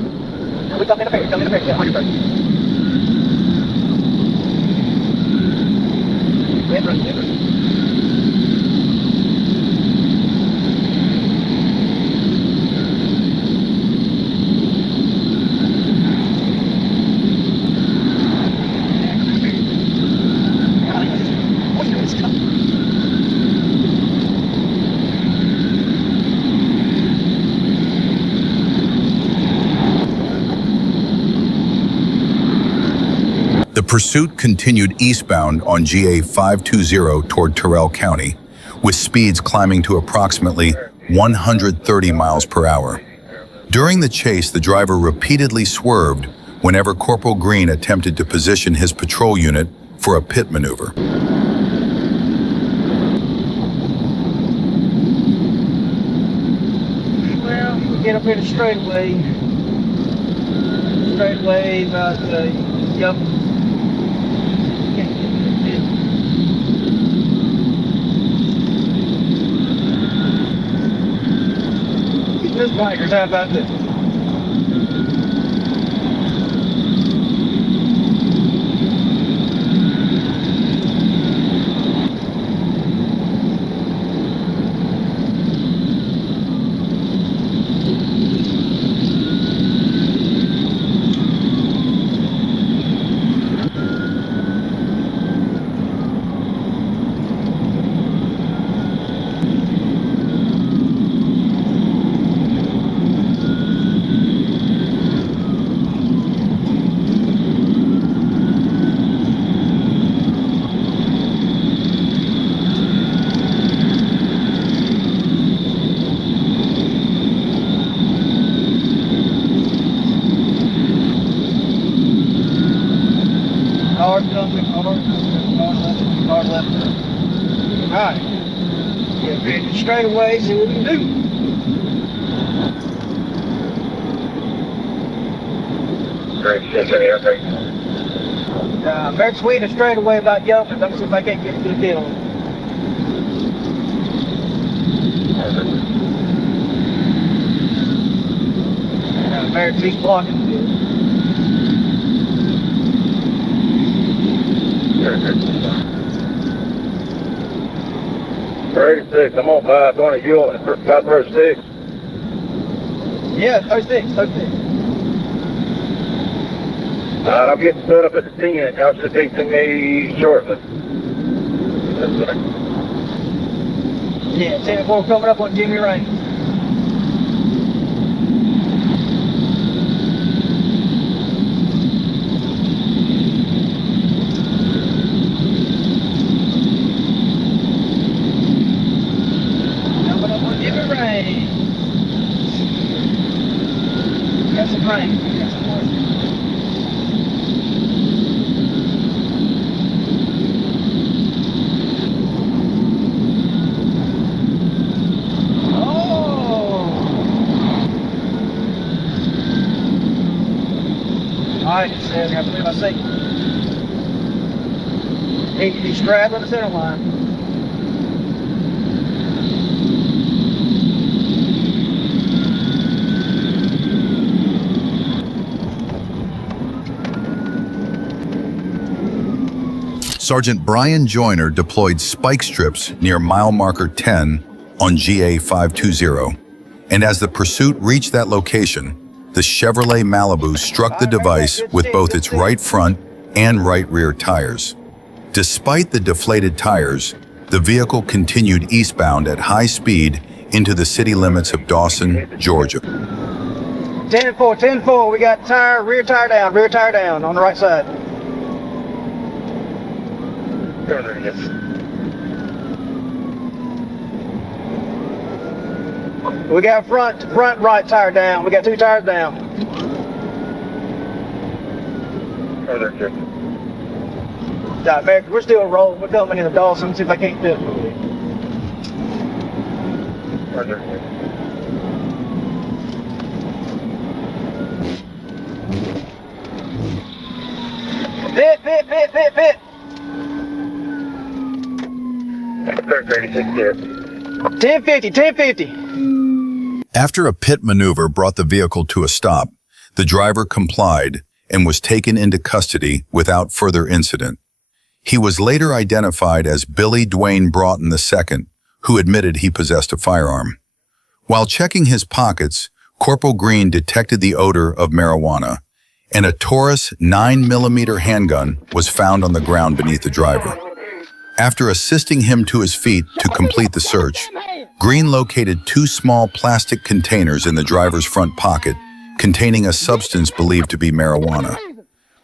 We got in the paper, yeah, 100%. The pursuit continued eastbound on GA 520 toward Terrell County, with speeds climbing to approximately 130 miles per hour. During the chase, the driver repeatedly swerved whenever Corporal Green attempted to position his patrol unit for a pit maneuver. Well, we get up here to straightaway. Straightaway about yup. This biker's how about this? Car's coming, car left. Alright. Get ready straight away, see what we can do. Very sweet and straight away about yelping. Let me see if I can't get to the kill. Very sweet blocking. 36, I'm on 520, you on 536? Yeah, 36. Alright, I'm getting set up at the 10. Y'all should be to me shortly. Yeah, 10-4 coming up on Jimmy Rain. Coming up on Jimmy Rain. Got some rain. Got some moisture. Alright, I believe I see. He's straddling the center line. Sergeant Brian Joyner deployed spike strips near mile marker 10 on GA 520, and as the pursuit reached that location, the Chevrolet Malibu struck the device with both its right front and right rear tires. Despite the deflated tires, the vehicle continued eastbound at high speed into the city limits of Dawson, Georgia. 10-4, we got rear tire down on the right side. We got front right tire down. We got 2 tires down. America, we're still rolling. We're coming into Dawson. See if I can't do it. Pit. 1050. After a pit maneuver brought the vehicle to a stop, the driver complied and was taken into custody without further incident. He was later identified as Billy Dwayne Broughton II, who admitted he possessed a firearm. While checking his pockets, Corporal Green detected the odor of marijuana, and a Taurus 9mm handgun was found on the ground beneath the driver. After assisting him to his feet to complete the search, Green located 2 small plastic containers in the driver's front pocket containing a substance believed to be marijuana.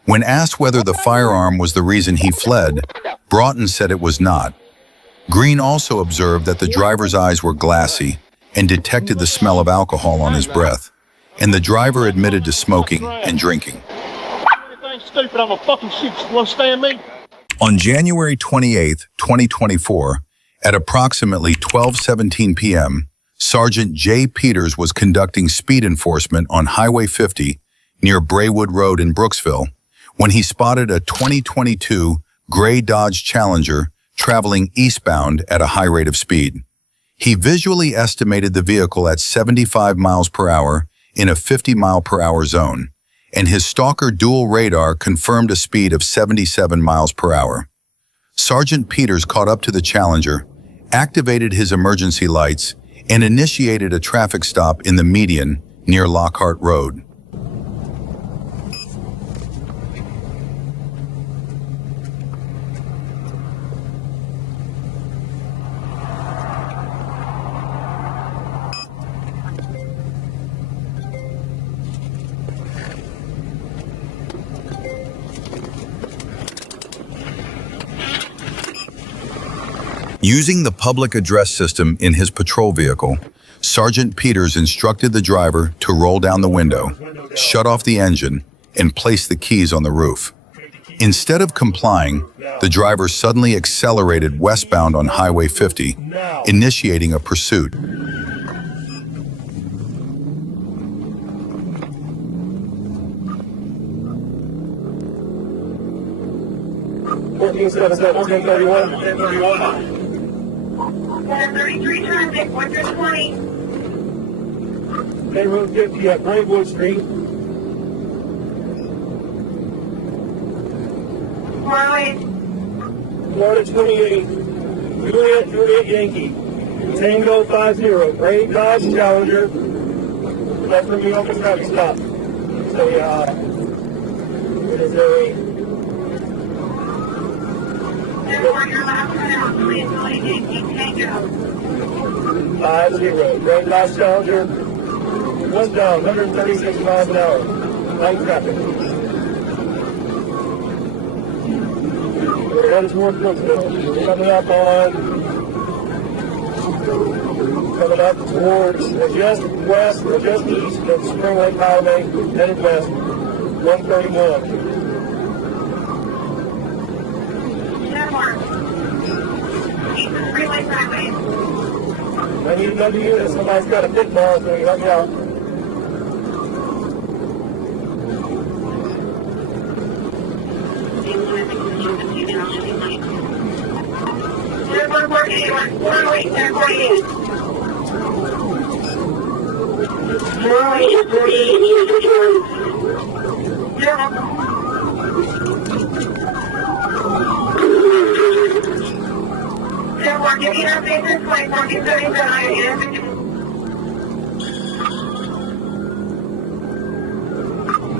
When asked whether the firearm was the reason he fled, Broughton said it was not. Green also observed that the driver's eyes were glassy and detected the smell of alcohol on his breath, and the driver admitted to smoking and drinking. Anything stupid, I'm gonna fucking shoot. You understand me? On January 28, 2024, at approximately 12:17 p.m., Sergeant J. Peters was conducting speed enforcement on Highway 50 near Braywood Road in Brooksville when he spotted a 2022 gray Dodge Challenger traveling eastbound at a high rate of speed. He visually estimated the vehicle at 75 miles per hour in a 50 mile per hour zone, and his Stalker dual radar confirmed a speed of 77 miles per hour. Sergeant Peters caught up to the Challenger, activated his emergency lights, and initiated a traffic stop in the median near Lockhart Road. Using the public address system in his patrol vehicle, Sergeant Peters instructed the driver to roll down the window, shut off the engine, and place the keys on the roof. Instead of complying, the driver suddenly accelerated westbound on Highway 50, initiating a pursuit. Traffic, 120. State Road 50 at Braidwood Street. Florida 28, Juliet Yankee, Tango 50, Brave Dodge Challenger. That's from the open traffic stop. So yeah, it is a 50, Brave Dodge Challenger. Westbound, 136 miles an hour. Light traffic. Headed towards Brooksville. Coming up towards just west or just east of Spring Lake Highway, headed west, 131. I need another unit. Somebody's got a pit ball, so you help me out.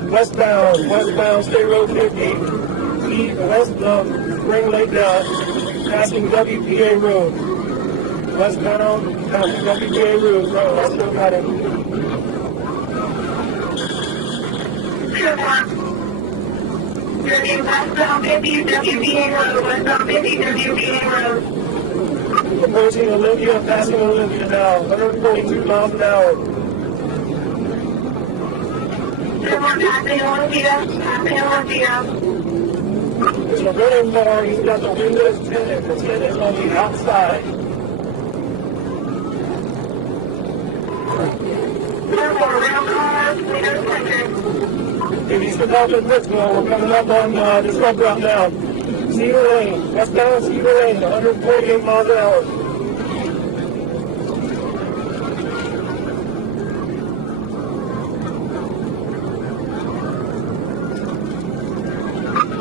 Westbound, State Road 50, west of Spring Lake Dodge, passing WPA Road. Westbound, passing WPA Road. No, I still got it. Westbound 50, WPA Road. Westbound 50, WPA Road. Approaching Olympia, passing Olympia now, 142 miles an hour. Passing Olympia. There's a running bar, he's got the windows tinted. The tint is on the outside. If he's about to Brooksville, we're coming up on this route now. Cedar Lane, westbound Cedar Lane, 148 miles an hour.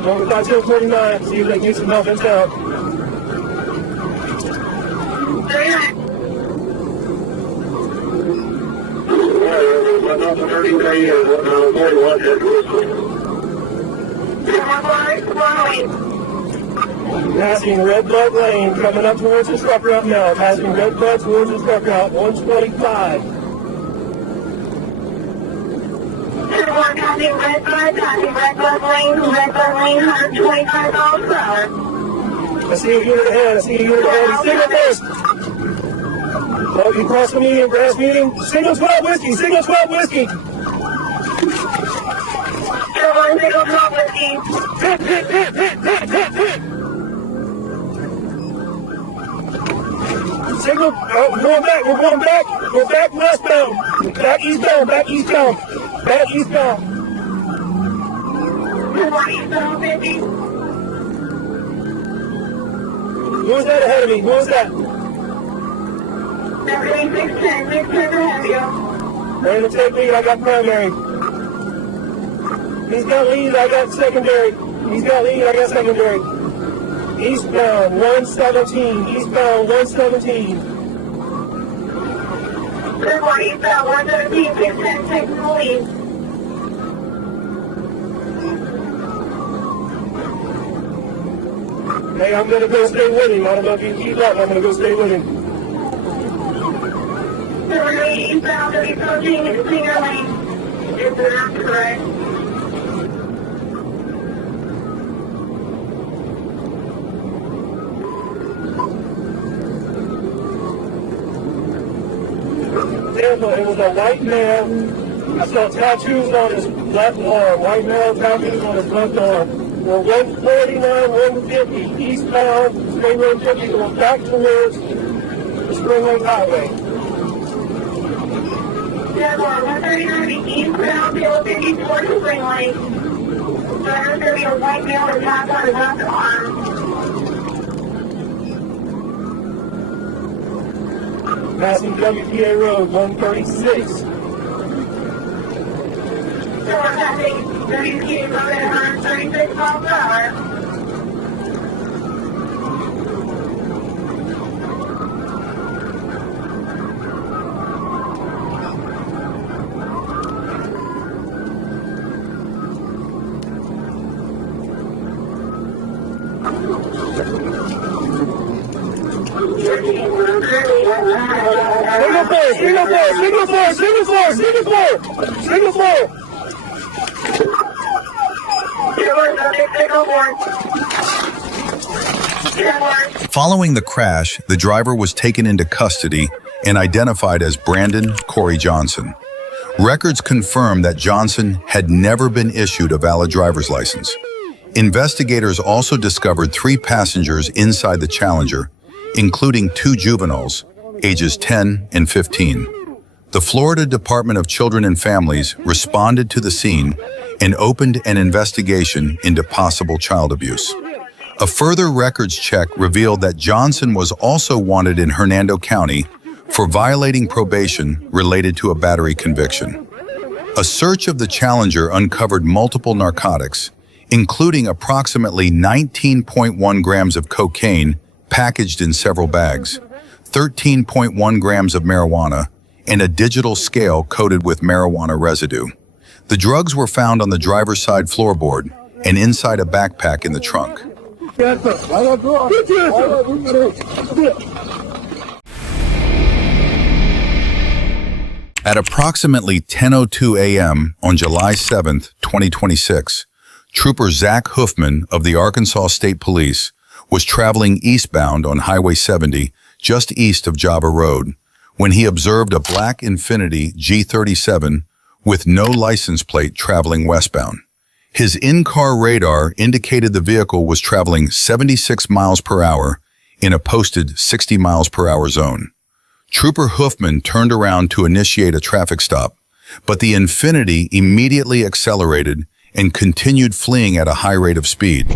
Going about 249, see if they can get some help in town. Passing Red Bud Lane, coming up towards the truck route now. Passing Red Bud towards the truck route, 125. Passing Red Bud Lane, 125 miles per hour. I see a unit ahead, Signal first. Oh, you cross the median, grass median. Signal 12 whiskey, Signal 12 whiskey. Signal 12 whiskey. Hit. Signal, we're going back. We're back westbound. Back eastbound. Who was that ahead of me? Who was that? 610 ahead of you. Ready to take lead, I got primary. He's got lead, I got secondary. Eastbound 117. Eastbound 117, 610, take the lead. Hey, I'm going to go stay with him. I don't know if you keep up. I'm going to go stay with him. Eastbound 3014 is Cedar Lane. Is that correct? It was a white man. I saw tattoos on his left arm. White male tattoos on his left arm. We're 149, 150 eastbound, Spring Lake 50, going back towards the Spring Lake Highway. Yeah, 139 eastbound, 50 towards the Spring Lake. Driver's going to be a white male with tags on his left arm. Passing WPA Road, 136. So we're passing WPA Road at 136 miles per hour. Single four. Following the crash, the driver was taken into custody and identified as Brandon Corey Johnson. Records confirm that Johnson had never been issued a valid driver's license. Investigators also discovered 3 passengers inside the Challenger, including 2 juveniles, ages 10 and 15. The Florida Department of Children and Families responded to the scene and opened an investigation into possible child abuse. A further records check revealed that Johnson was also wanted in Hernando County for violating probation related to a battery conviction. A search of the Challenger uncovered multiple narcotics, including approximately 19.1 grams of cocaine packaged in several bags, 13.1 grams of marijuana, and a digital scale coated with marijuana residue. The drugs were found on the driver's side floorboard and inside a backpack in the trunk. At approximately 10:02 a.m. on July 7, 2026, Trooper Zach Hoofman of the Arkansas State Police was traveling eastbound on Highway 70 just east of Java Road when he observed a black Infiniti G37 with no license plate traveling westbound. His in-car radar indicated the vehicle was traveling 76 miles per hour in a posted 60 miles per hour zone. Trooper Hoofman turned around to initiate a traffic stop, but the Infiniti immediately accelerated and continued fleeing at a high rate of speed.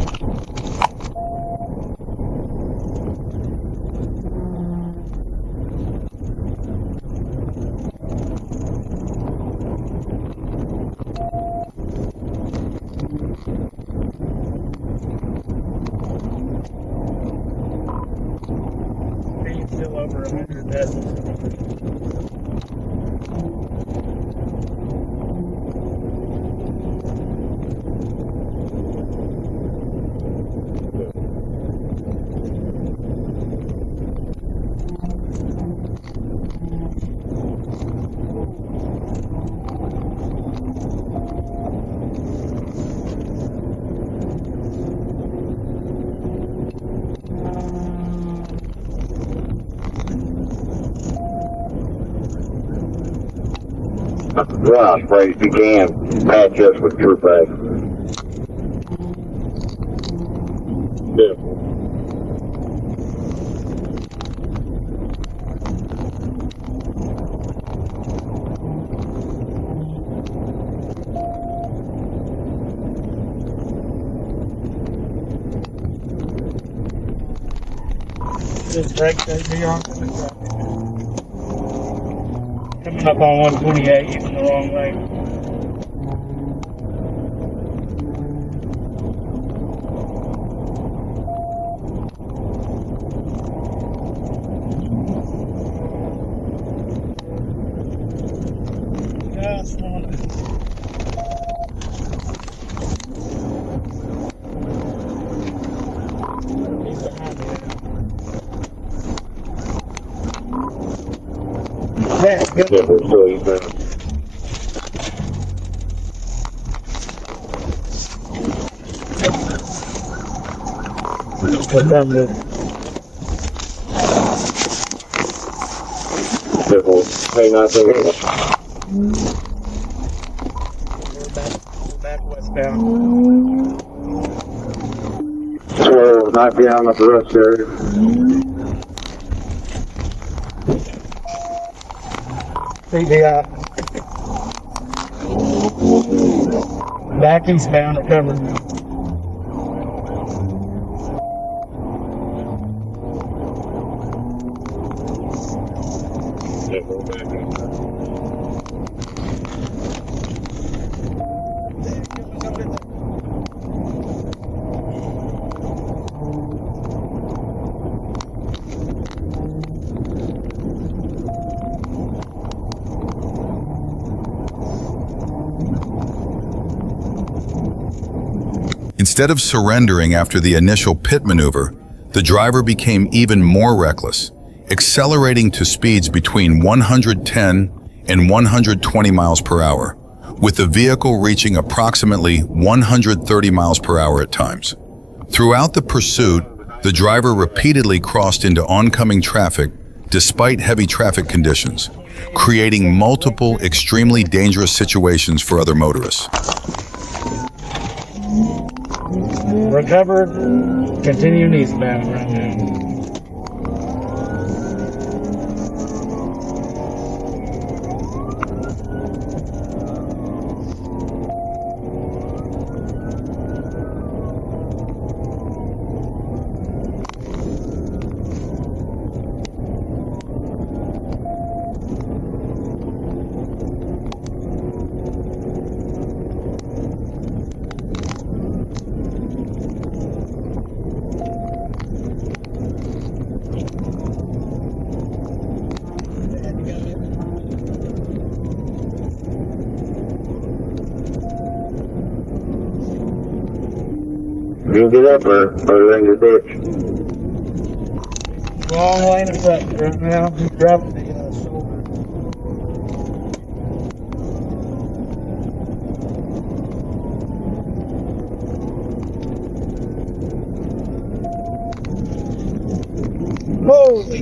Still over 100 decibels. Rush race began. Patch us with Troop A. This brake should be on. Coming up on 128, even the wrong way. Just one. He's behind me. Yeah, good. Yeah, we're still even. What time is it? Hey, nothing. We're back westbound. might be on the rest area. CDI. Back eastbound, recovered. Instead of surrendering after the initial pit maneuver, the driver became even more reckless, accelerating to speeds between 110 and 120 miles per hour, with the vehicle reaching approximately 130 miles per hour at times. Throughout the pursuit, the driver repeatedly crossed into oncoming traffic despite heavy traffic conditions, creating multiple extremely dangerous situations for other motorists. Recovered, continuing eastbound right now. You get up or in your ditch? Long lane of truck right now. He's driving the shoulder. Holy!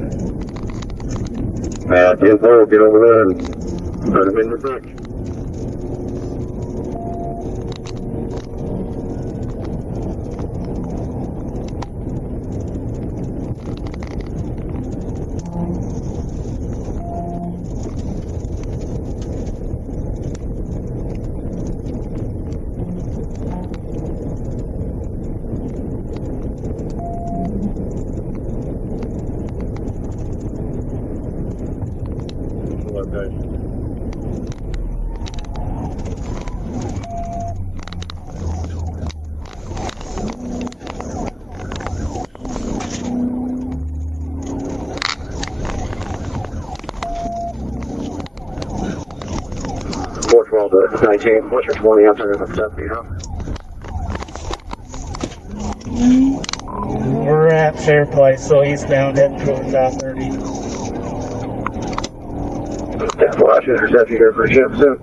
Now, 10-4, get over there and put him in your ditch. Well, the 19, what's your 20 out there in the 70, huh? We're at Fair Place, so eastbound heading towards I-30. That's why I should intercept you here for a shift soon.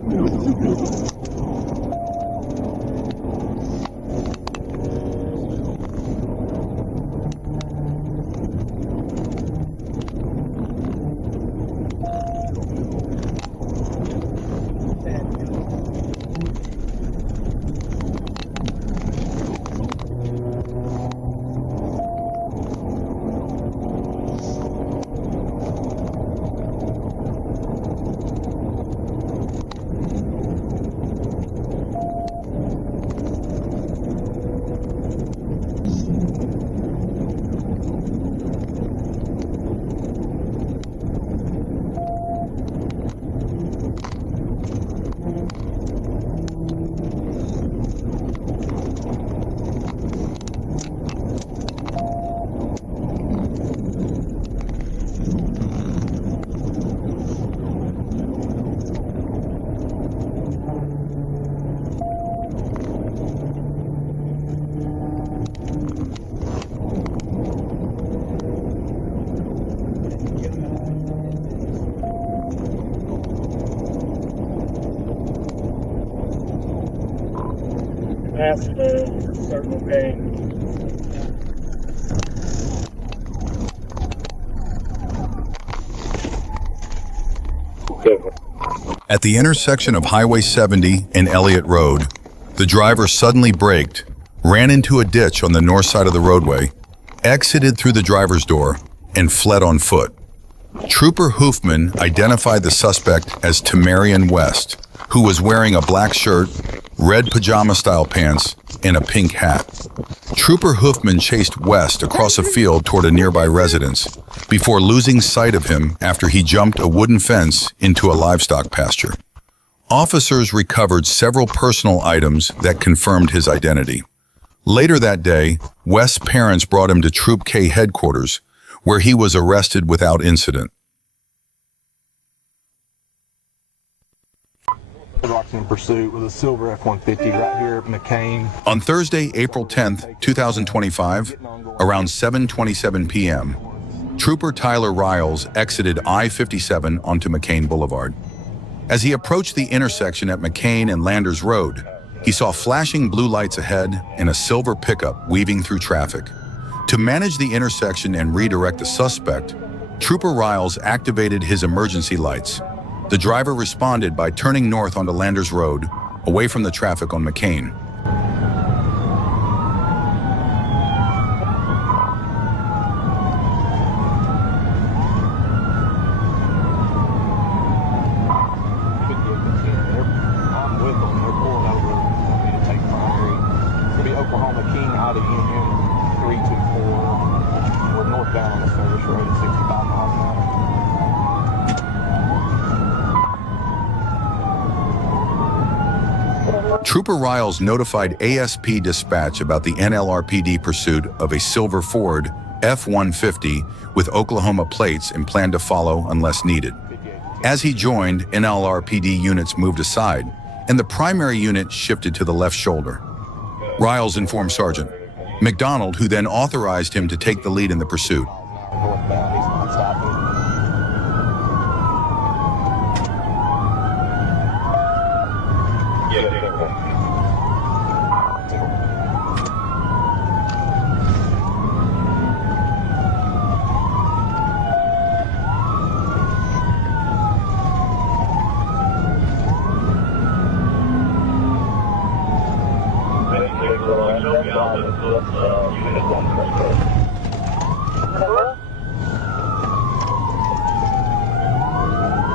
That's the Circle K. At the intersection of Highway 70 and Elliott Road, the driver suddenly braked, ran into a ditch on the north side of the roadway, exited through the driver's door, and fled on foot. Trooper Hoofman identified the suspect as Tamarian West, who was wearing a black shirt, red pajama-style pants, and a pink hat. Trooper Hoofman chased West across a field toward a nearby residence before losing sight of him after he jumped a wooden fence into a livestock pasture. Officers recovered several personal items that confirmed his identity. Later that day, West's parents brought him to Troop K headquarters, where he was arrested without incident. In pursuit with a silver F-150 right here at McCain. On Thursday, April 10th, 2025, around 7:27 p.m., Trooper Tyler Riles exited I-57 onto McCain Boulevard. As he approached the intersection at McCain and Landers Road, he saw flashing blue lights ahead and a silver pickup weaving through traffic. To manage the intersection and redirect the suspect, Trooper Riles activated his emergency lights. The driver responded by turning north onto Landers Road, away from the traffic on McCain. I'm with them. They're pulling over for me to take primary. It's going to be Oklahoma King out of Union 324. We're northbound on the service road at 65 miles an hour. Trooper Riles notified ASP dispatch about the NLRPD pursuit of a silver Ford F-150 with Oklahoma plates and planned to follow unless needed. As he joined, NLRPD units moved aside, and the primary unit shifted to the left shoulder. Riles informed Sergeant McDonald, who then authorized him to take the lead in the pursuit. Northbound, he's not stopping.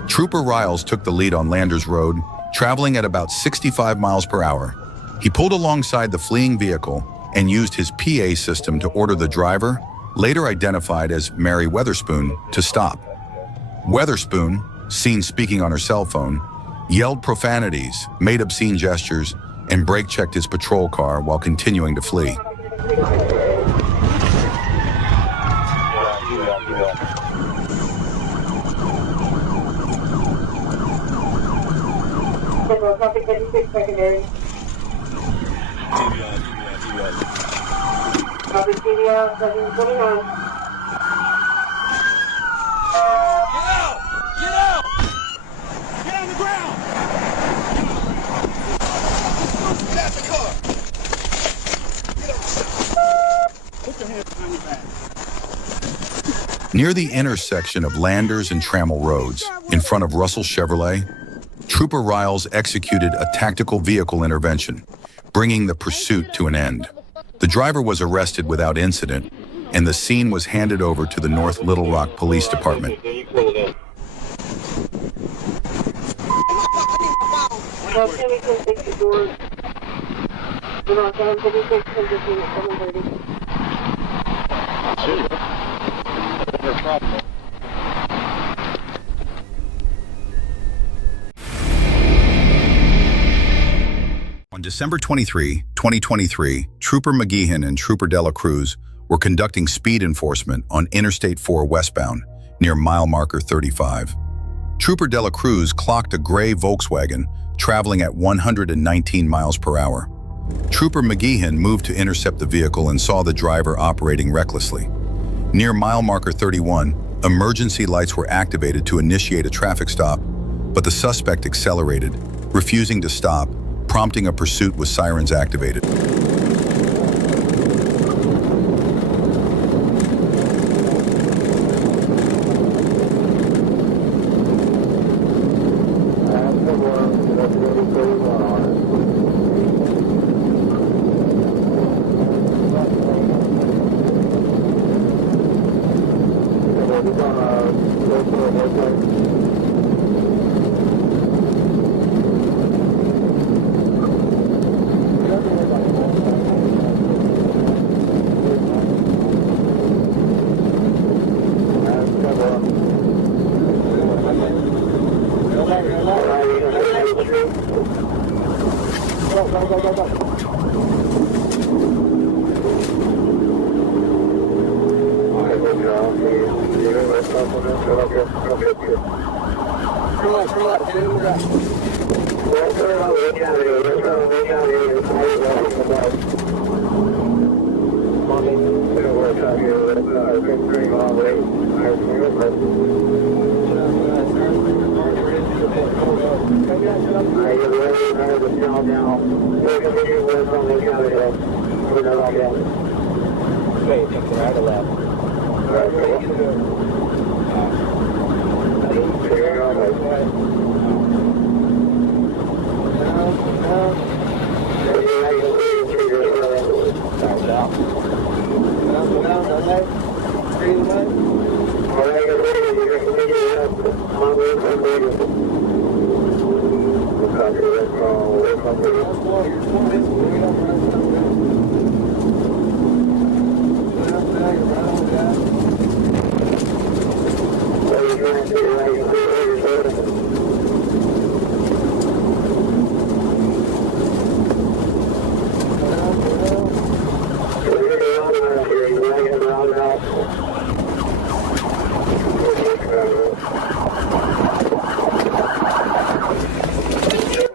Trooper Riles took the lead on Landers Road, traveling at about 65 miles per hour. He pulled alongside the fleeing vehicle and used his PA system to order the driver, later identified as Mary Weatherspoon, to stop. Weatherspoon, seen speaking on her cell phone, yelled profanities, made obscene gestures, and brake-checked his patrol car while continuing to flee. Copy 36 secondary. Copy TVL 729. Get out! Get out! Get on the ground! That's the car! Get up! Put your hands behind your back. Near the intersection of Landers and Trammell Roads, in front of Russell Chevrolet, Trooper Riles executed a tactical vehicle intervention, bringing the pursuit to an end. The driver was arrested without incident, and the scene was handed over to the North Little Rock Police Department. On December 23, 2023, Trooper McGeehan and Trooper Dela Cruz were conducting speed enforcement on Interstate 4 westbound near mile marker 35. Trooper Dela Cruz clocked a gray Volkswagen traveling at 119 miles per hour. Trooper McGeehan moved to intercept the vehicle and saw the driver operating recklessly. Near mile marker 31, emergency lights were activated to initiate a traffic stop, but the suspect accelerated, refusing to stop, prompting a pursuit with sirens activated.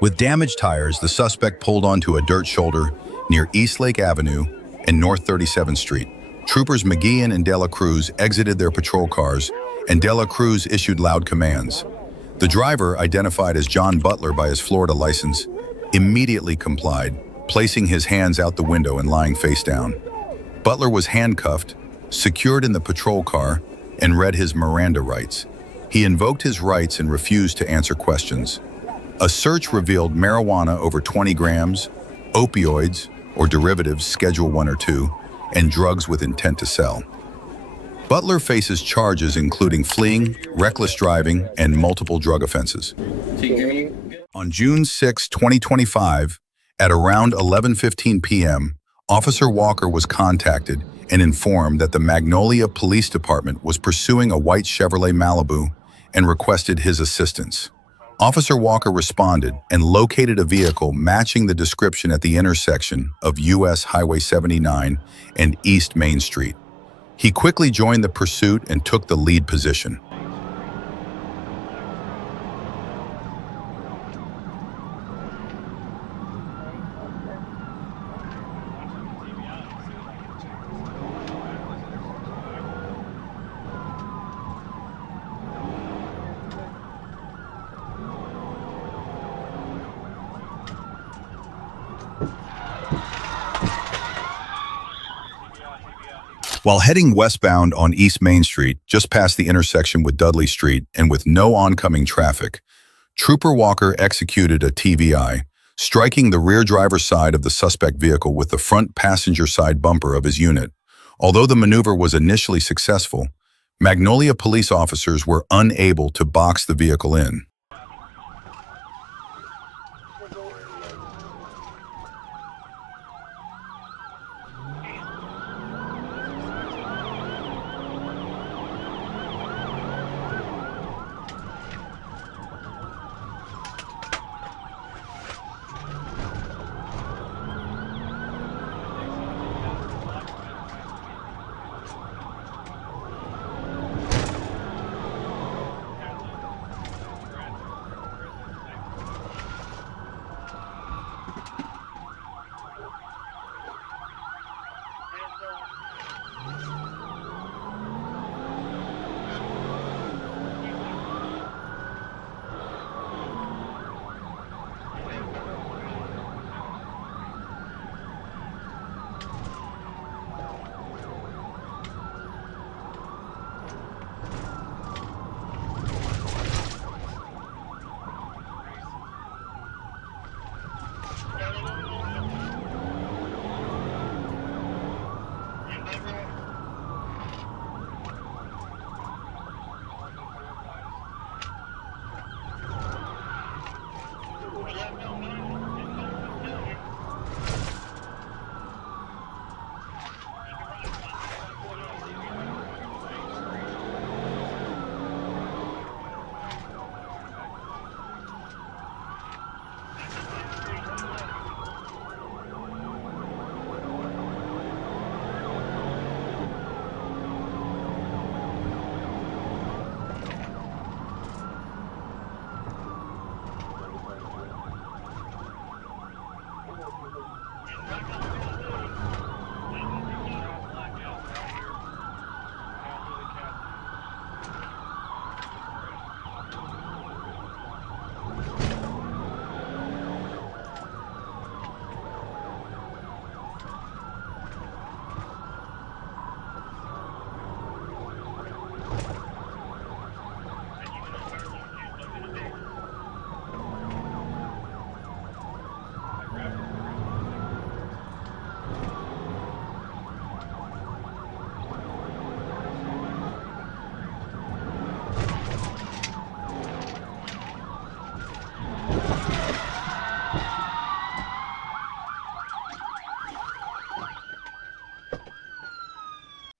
With damaged tires, the suspect pulled onto a dirt shoulder near East Lake Avenue and North 37th Street. Troopers McGeehan and De La Cruz exited their patrol cars, and De La Cruz issued loud commands. The driver, identified as John Butler by his Florida license, immediately complied, placing his hands out the window and lying face down. Butler was handcuffed, secured in the patrol car, and read his Miranda rights. He invoked his rights and refused to answer questions. A search revealed marijuana over 20 grams, opioids or derivatives Schedule 1 or 2, and drugs with intent to sell. Butler faces charges including fleeing, reckless driving, and multiple drug offenses. On June 6, 2025, at around 11:15 p.m., Officer Walker was contacted and informed that the Magnolia Police Department was pursuing a white Chevrolet Malibu and requested his assistance. Officer Walker responded and located a vehicle matching the description at the intersection of US Highway 79 and East Main Street. He quickly joined the pursuit and took the lead position. While heading westbound on East Main Street, just past the intersection with Dudley Street and with no oncoming traffic, Trooper Walker executed a TVI, striking the rear driver's side of the suspect vehicle with the front passenger side bumper of his unit. Although the maneuver was initially successful, Magnolia police officers were unable to box the vehicle in.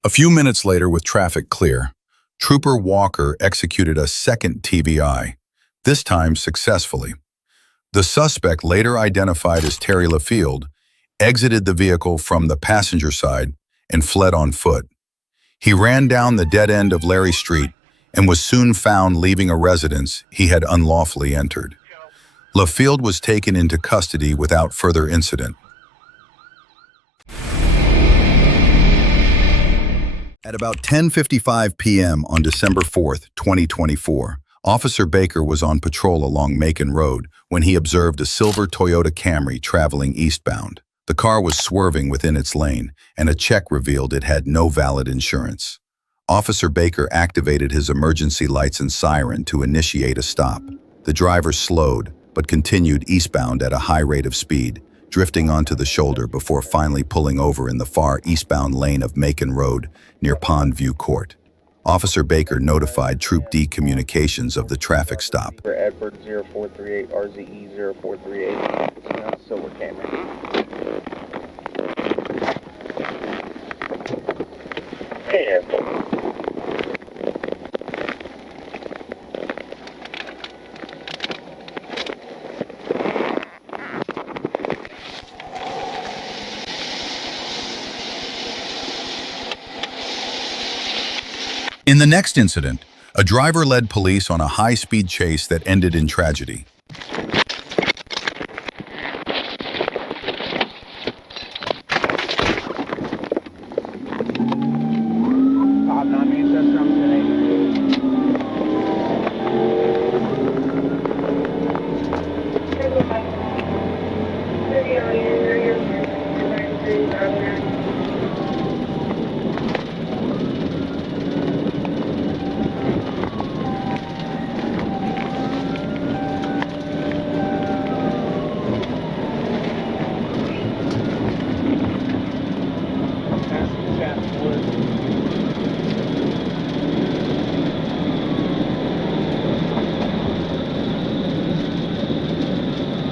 A few minutes later, with traffic clear, Trooper Walker executed a second TVI, this time successfully. The suspect, later identified as Terry LaField, exited the vehicle from the passenger side and fled on foot. He ran down the dead end of Larry Street and was soon found leaving a residence he had unlawfully entered. LaField was taken into custody without further incident. At about 10:55 p.m. on December 4th, 2024, Officer Baker was on patrol along Macon Road when he observed a silver Toyota Camry traveling eastbound. The car was swerving within its lane, and a check revealed it had no valid insurance. Officer Baker activated his emergency lights and siren to initiate a stop. The driver slowed, but continued eastbound at a high rate of speed, drifting onto the shoulder before finally pulling over in the far eastbound lane of Macon Road near Pond View Court. Officer Baker notified Troop D Communications of the traffic stop. For Edward 0438, RZE 0438, Silver Camry. In the next incident, a driver led police on a high-speed chase that ended in tragedy.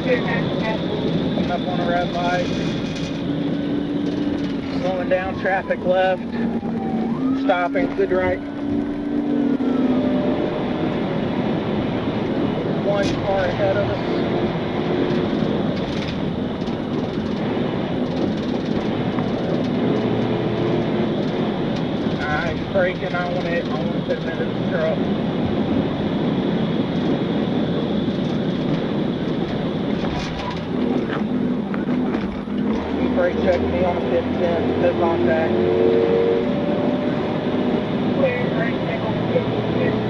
Coming up on a red light, slowing down, traffic left, stopping, good right. One car ahead of us. Alright, braking, I want to put him into the truck. Brake check me on the 510, no contact. Clear, brake check on the 510.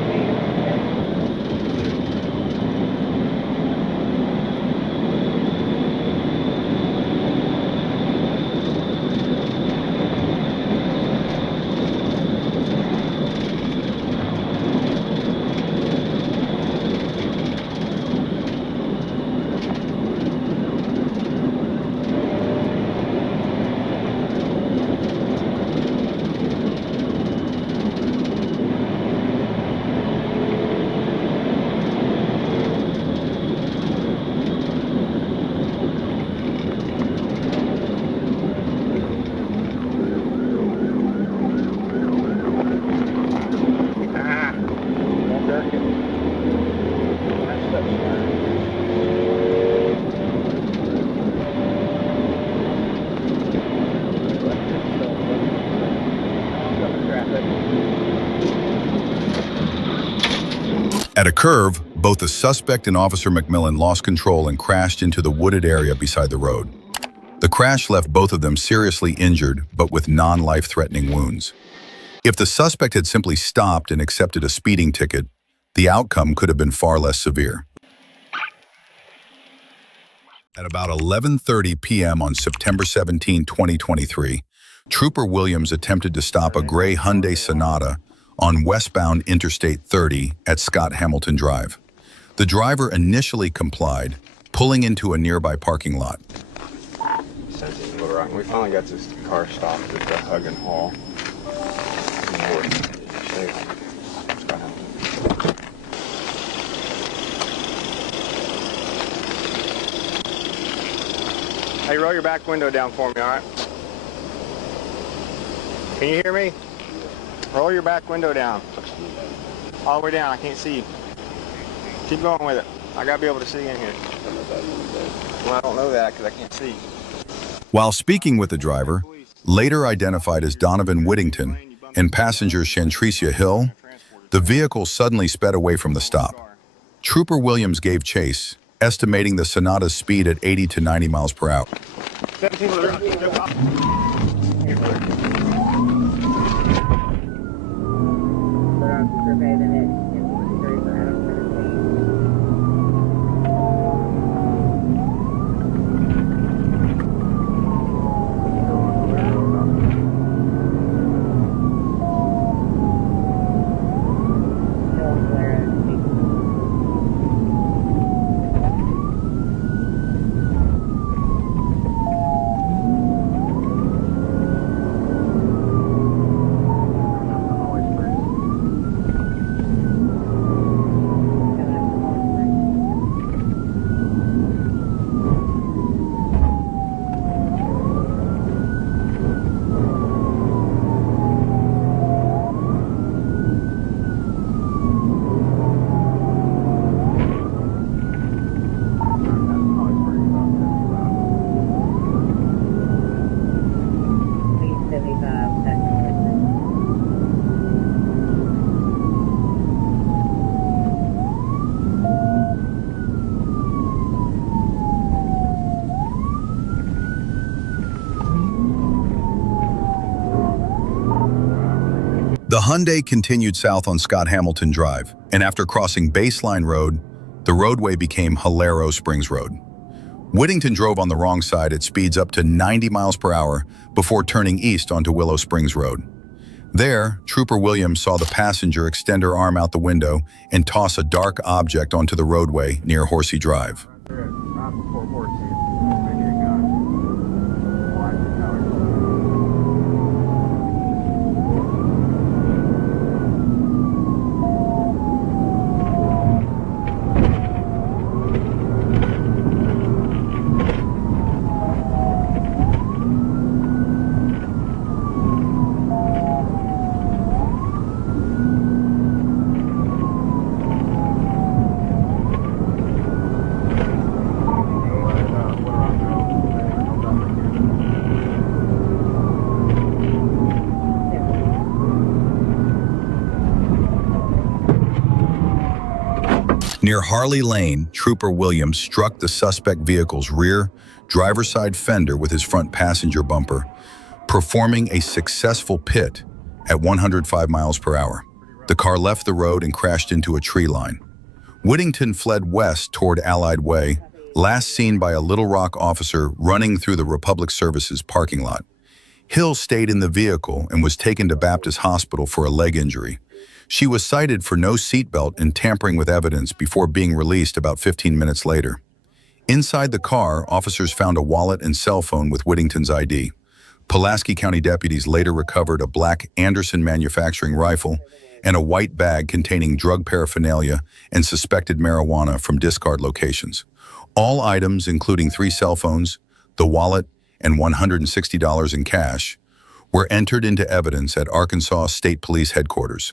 At a curve, both the suspect and Officer McMillan lost control and crashed into the wooded area beside the road. The crash left both of them seriously injured, but with non-life-threatening wounds. If the suspect had simply stopped and accepted a speeding ticket, the outcome could have been far less severe. At about 11:30 p.m. on September 17, 2023, Trooper Williams attempted to stop a gray Hyundai Sonata on westbound Interstate 30 at Scott Hamilton Drive. The driver initially complied, pulling into a nearby parking lot. We finally got this car stopped at the Hug and Haul. Hey, roll your back window down for me, all right? Can you hear me? Roll your back window down. All the way down, I can't see you. Keep going with it. I gotta be able to see in here. Well, I don't know that because I can't see. While speaking with the driver, later identified as Donovan Whittington, and passenger Shantricia Hill, the vehicle suddenly sped away from the stop. Trooper Williams gave chase, estimating the Sonata's speed at 80 to 90 miles per hour. The Hyundai continued south on Scott Hamilton Drive, and after crossing Baseline Road, the roadway became Hilero Springs Road. Whittington drove on the wrong side at speeds up to 90 miles per hour before turning east onto Willow Springs Road. There, Trooper Williams saw the passenger extend her arm out the window and toss a dark object onto the roadway near Horsey Drive. Near Harley Lane, Trooper Williams struck the suspect vehicle's rear driver's side fender with his front passenger bumper, performing a successful pit at 105 miles per hour. The car left the road and crashed into a tree line. Whittington fled west toward Allied Way, last seen by a Little Rock officer running through the Republic Services parking lot. Hill stayed in the vehicle and was taken to Baptist Hospital for a leg injury. She was cited for no seatbelt and tampering with evidence before being released about 15 minutes later. Inside the car, officers found a wallet and cell phone with Whittington's ID. Pulaski County deputies later recovered a black Anderson manufacturing rifle and a white bag containing drug paraphernalia and suspected marijuana from discard locations. All items, including 3 cell phones, the wallet, and $160 in cash, were entered into evidence at Arkansas State Police Headquarters.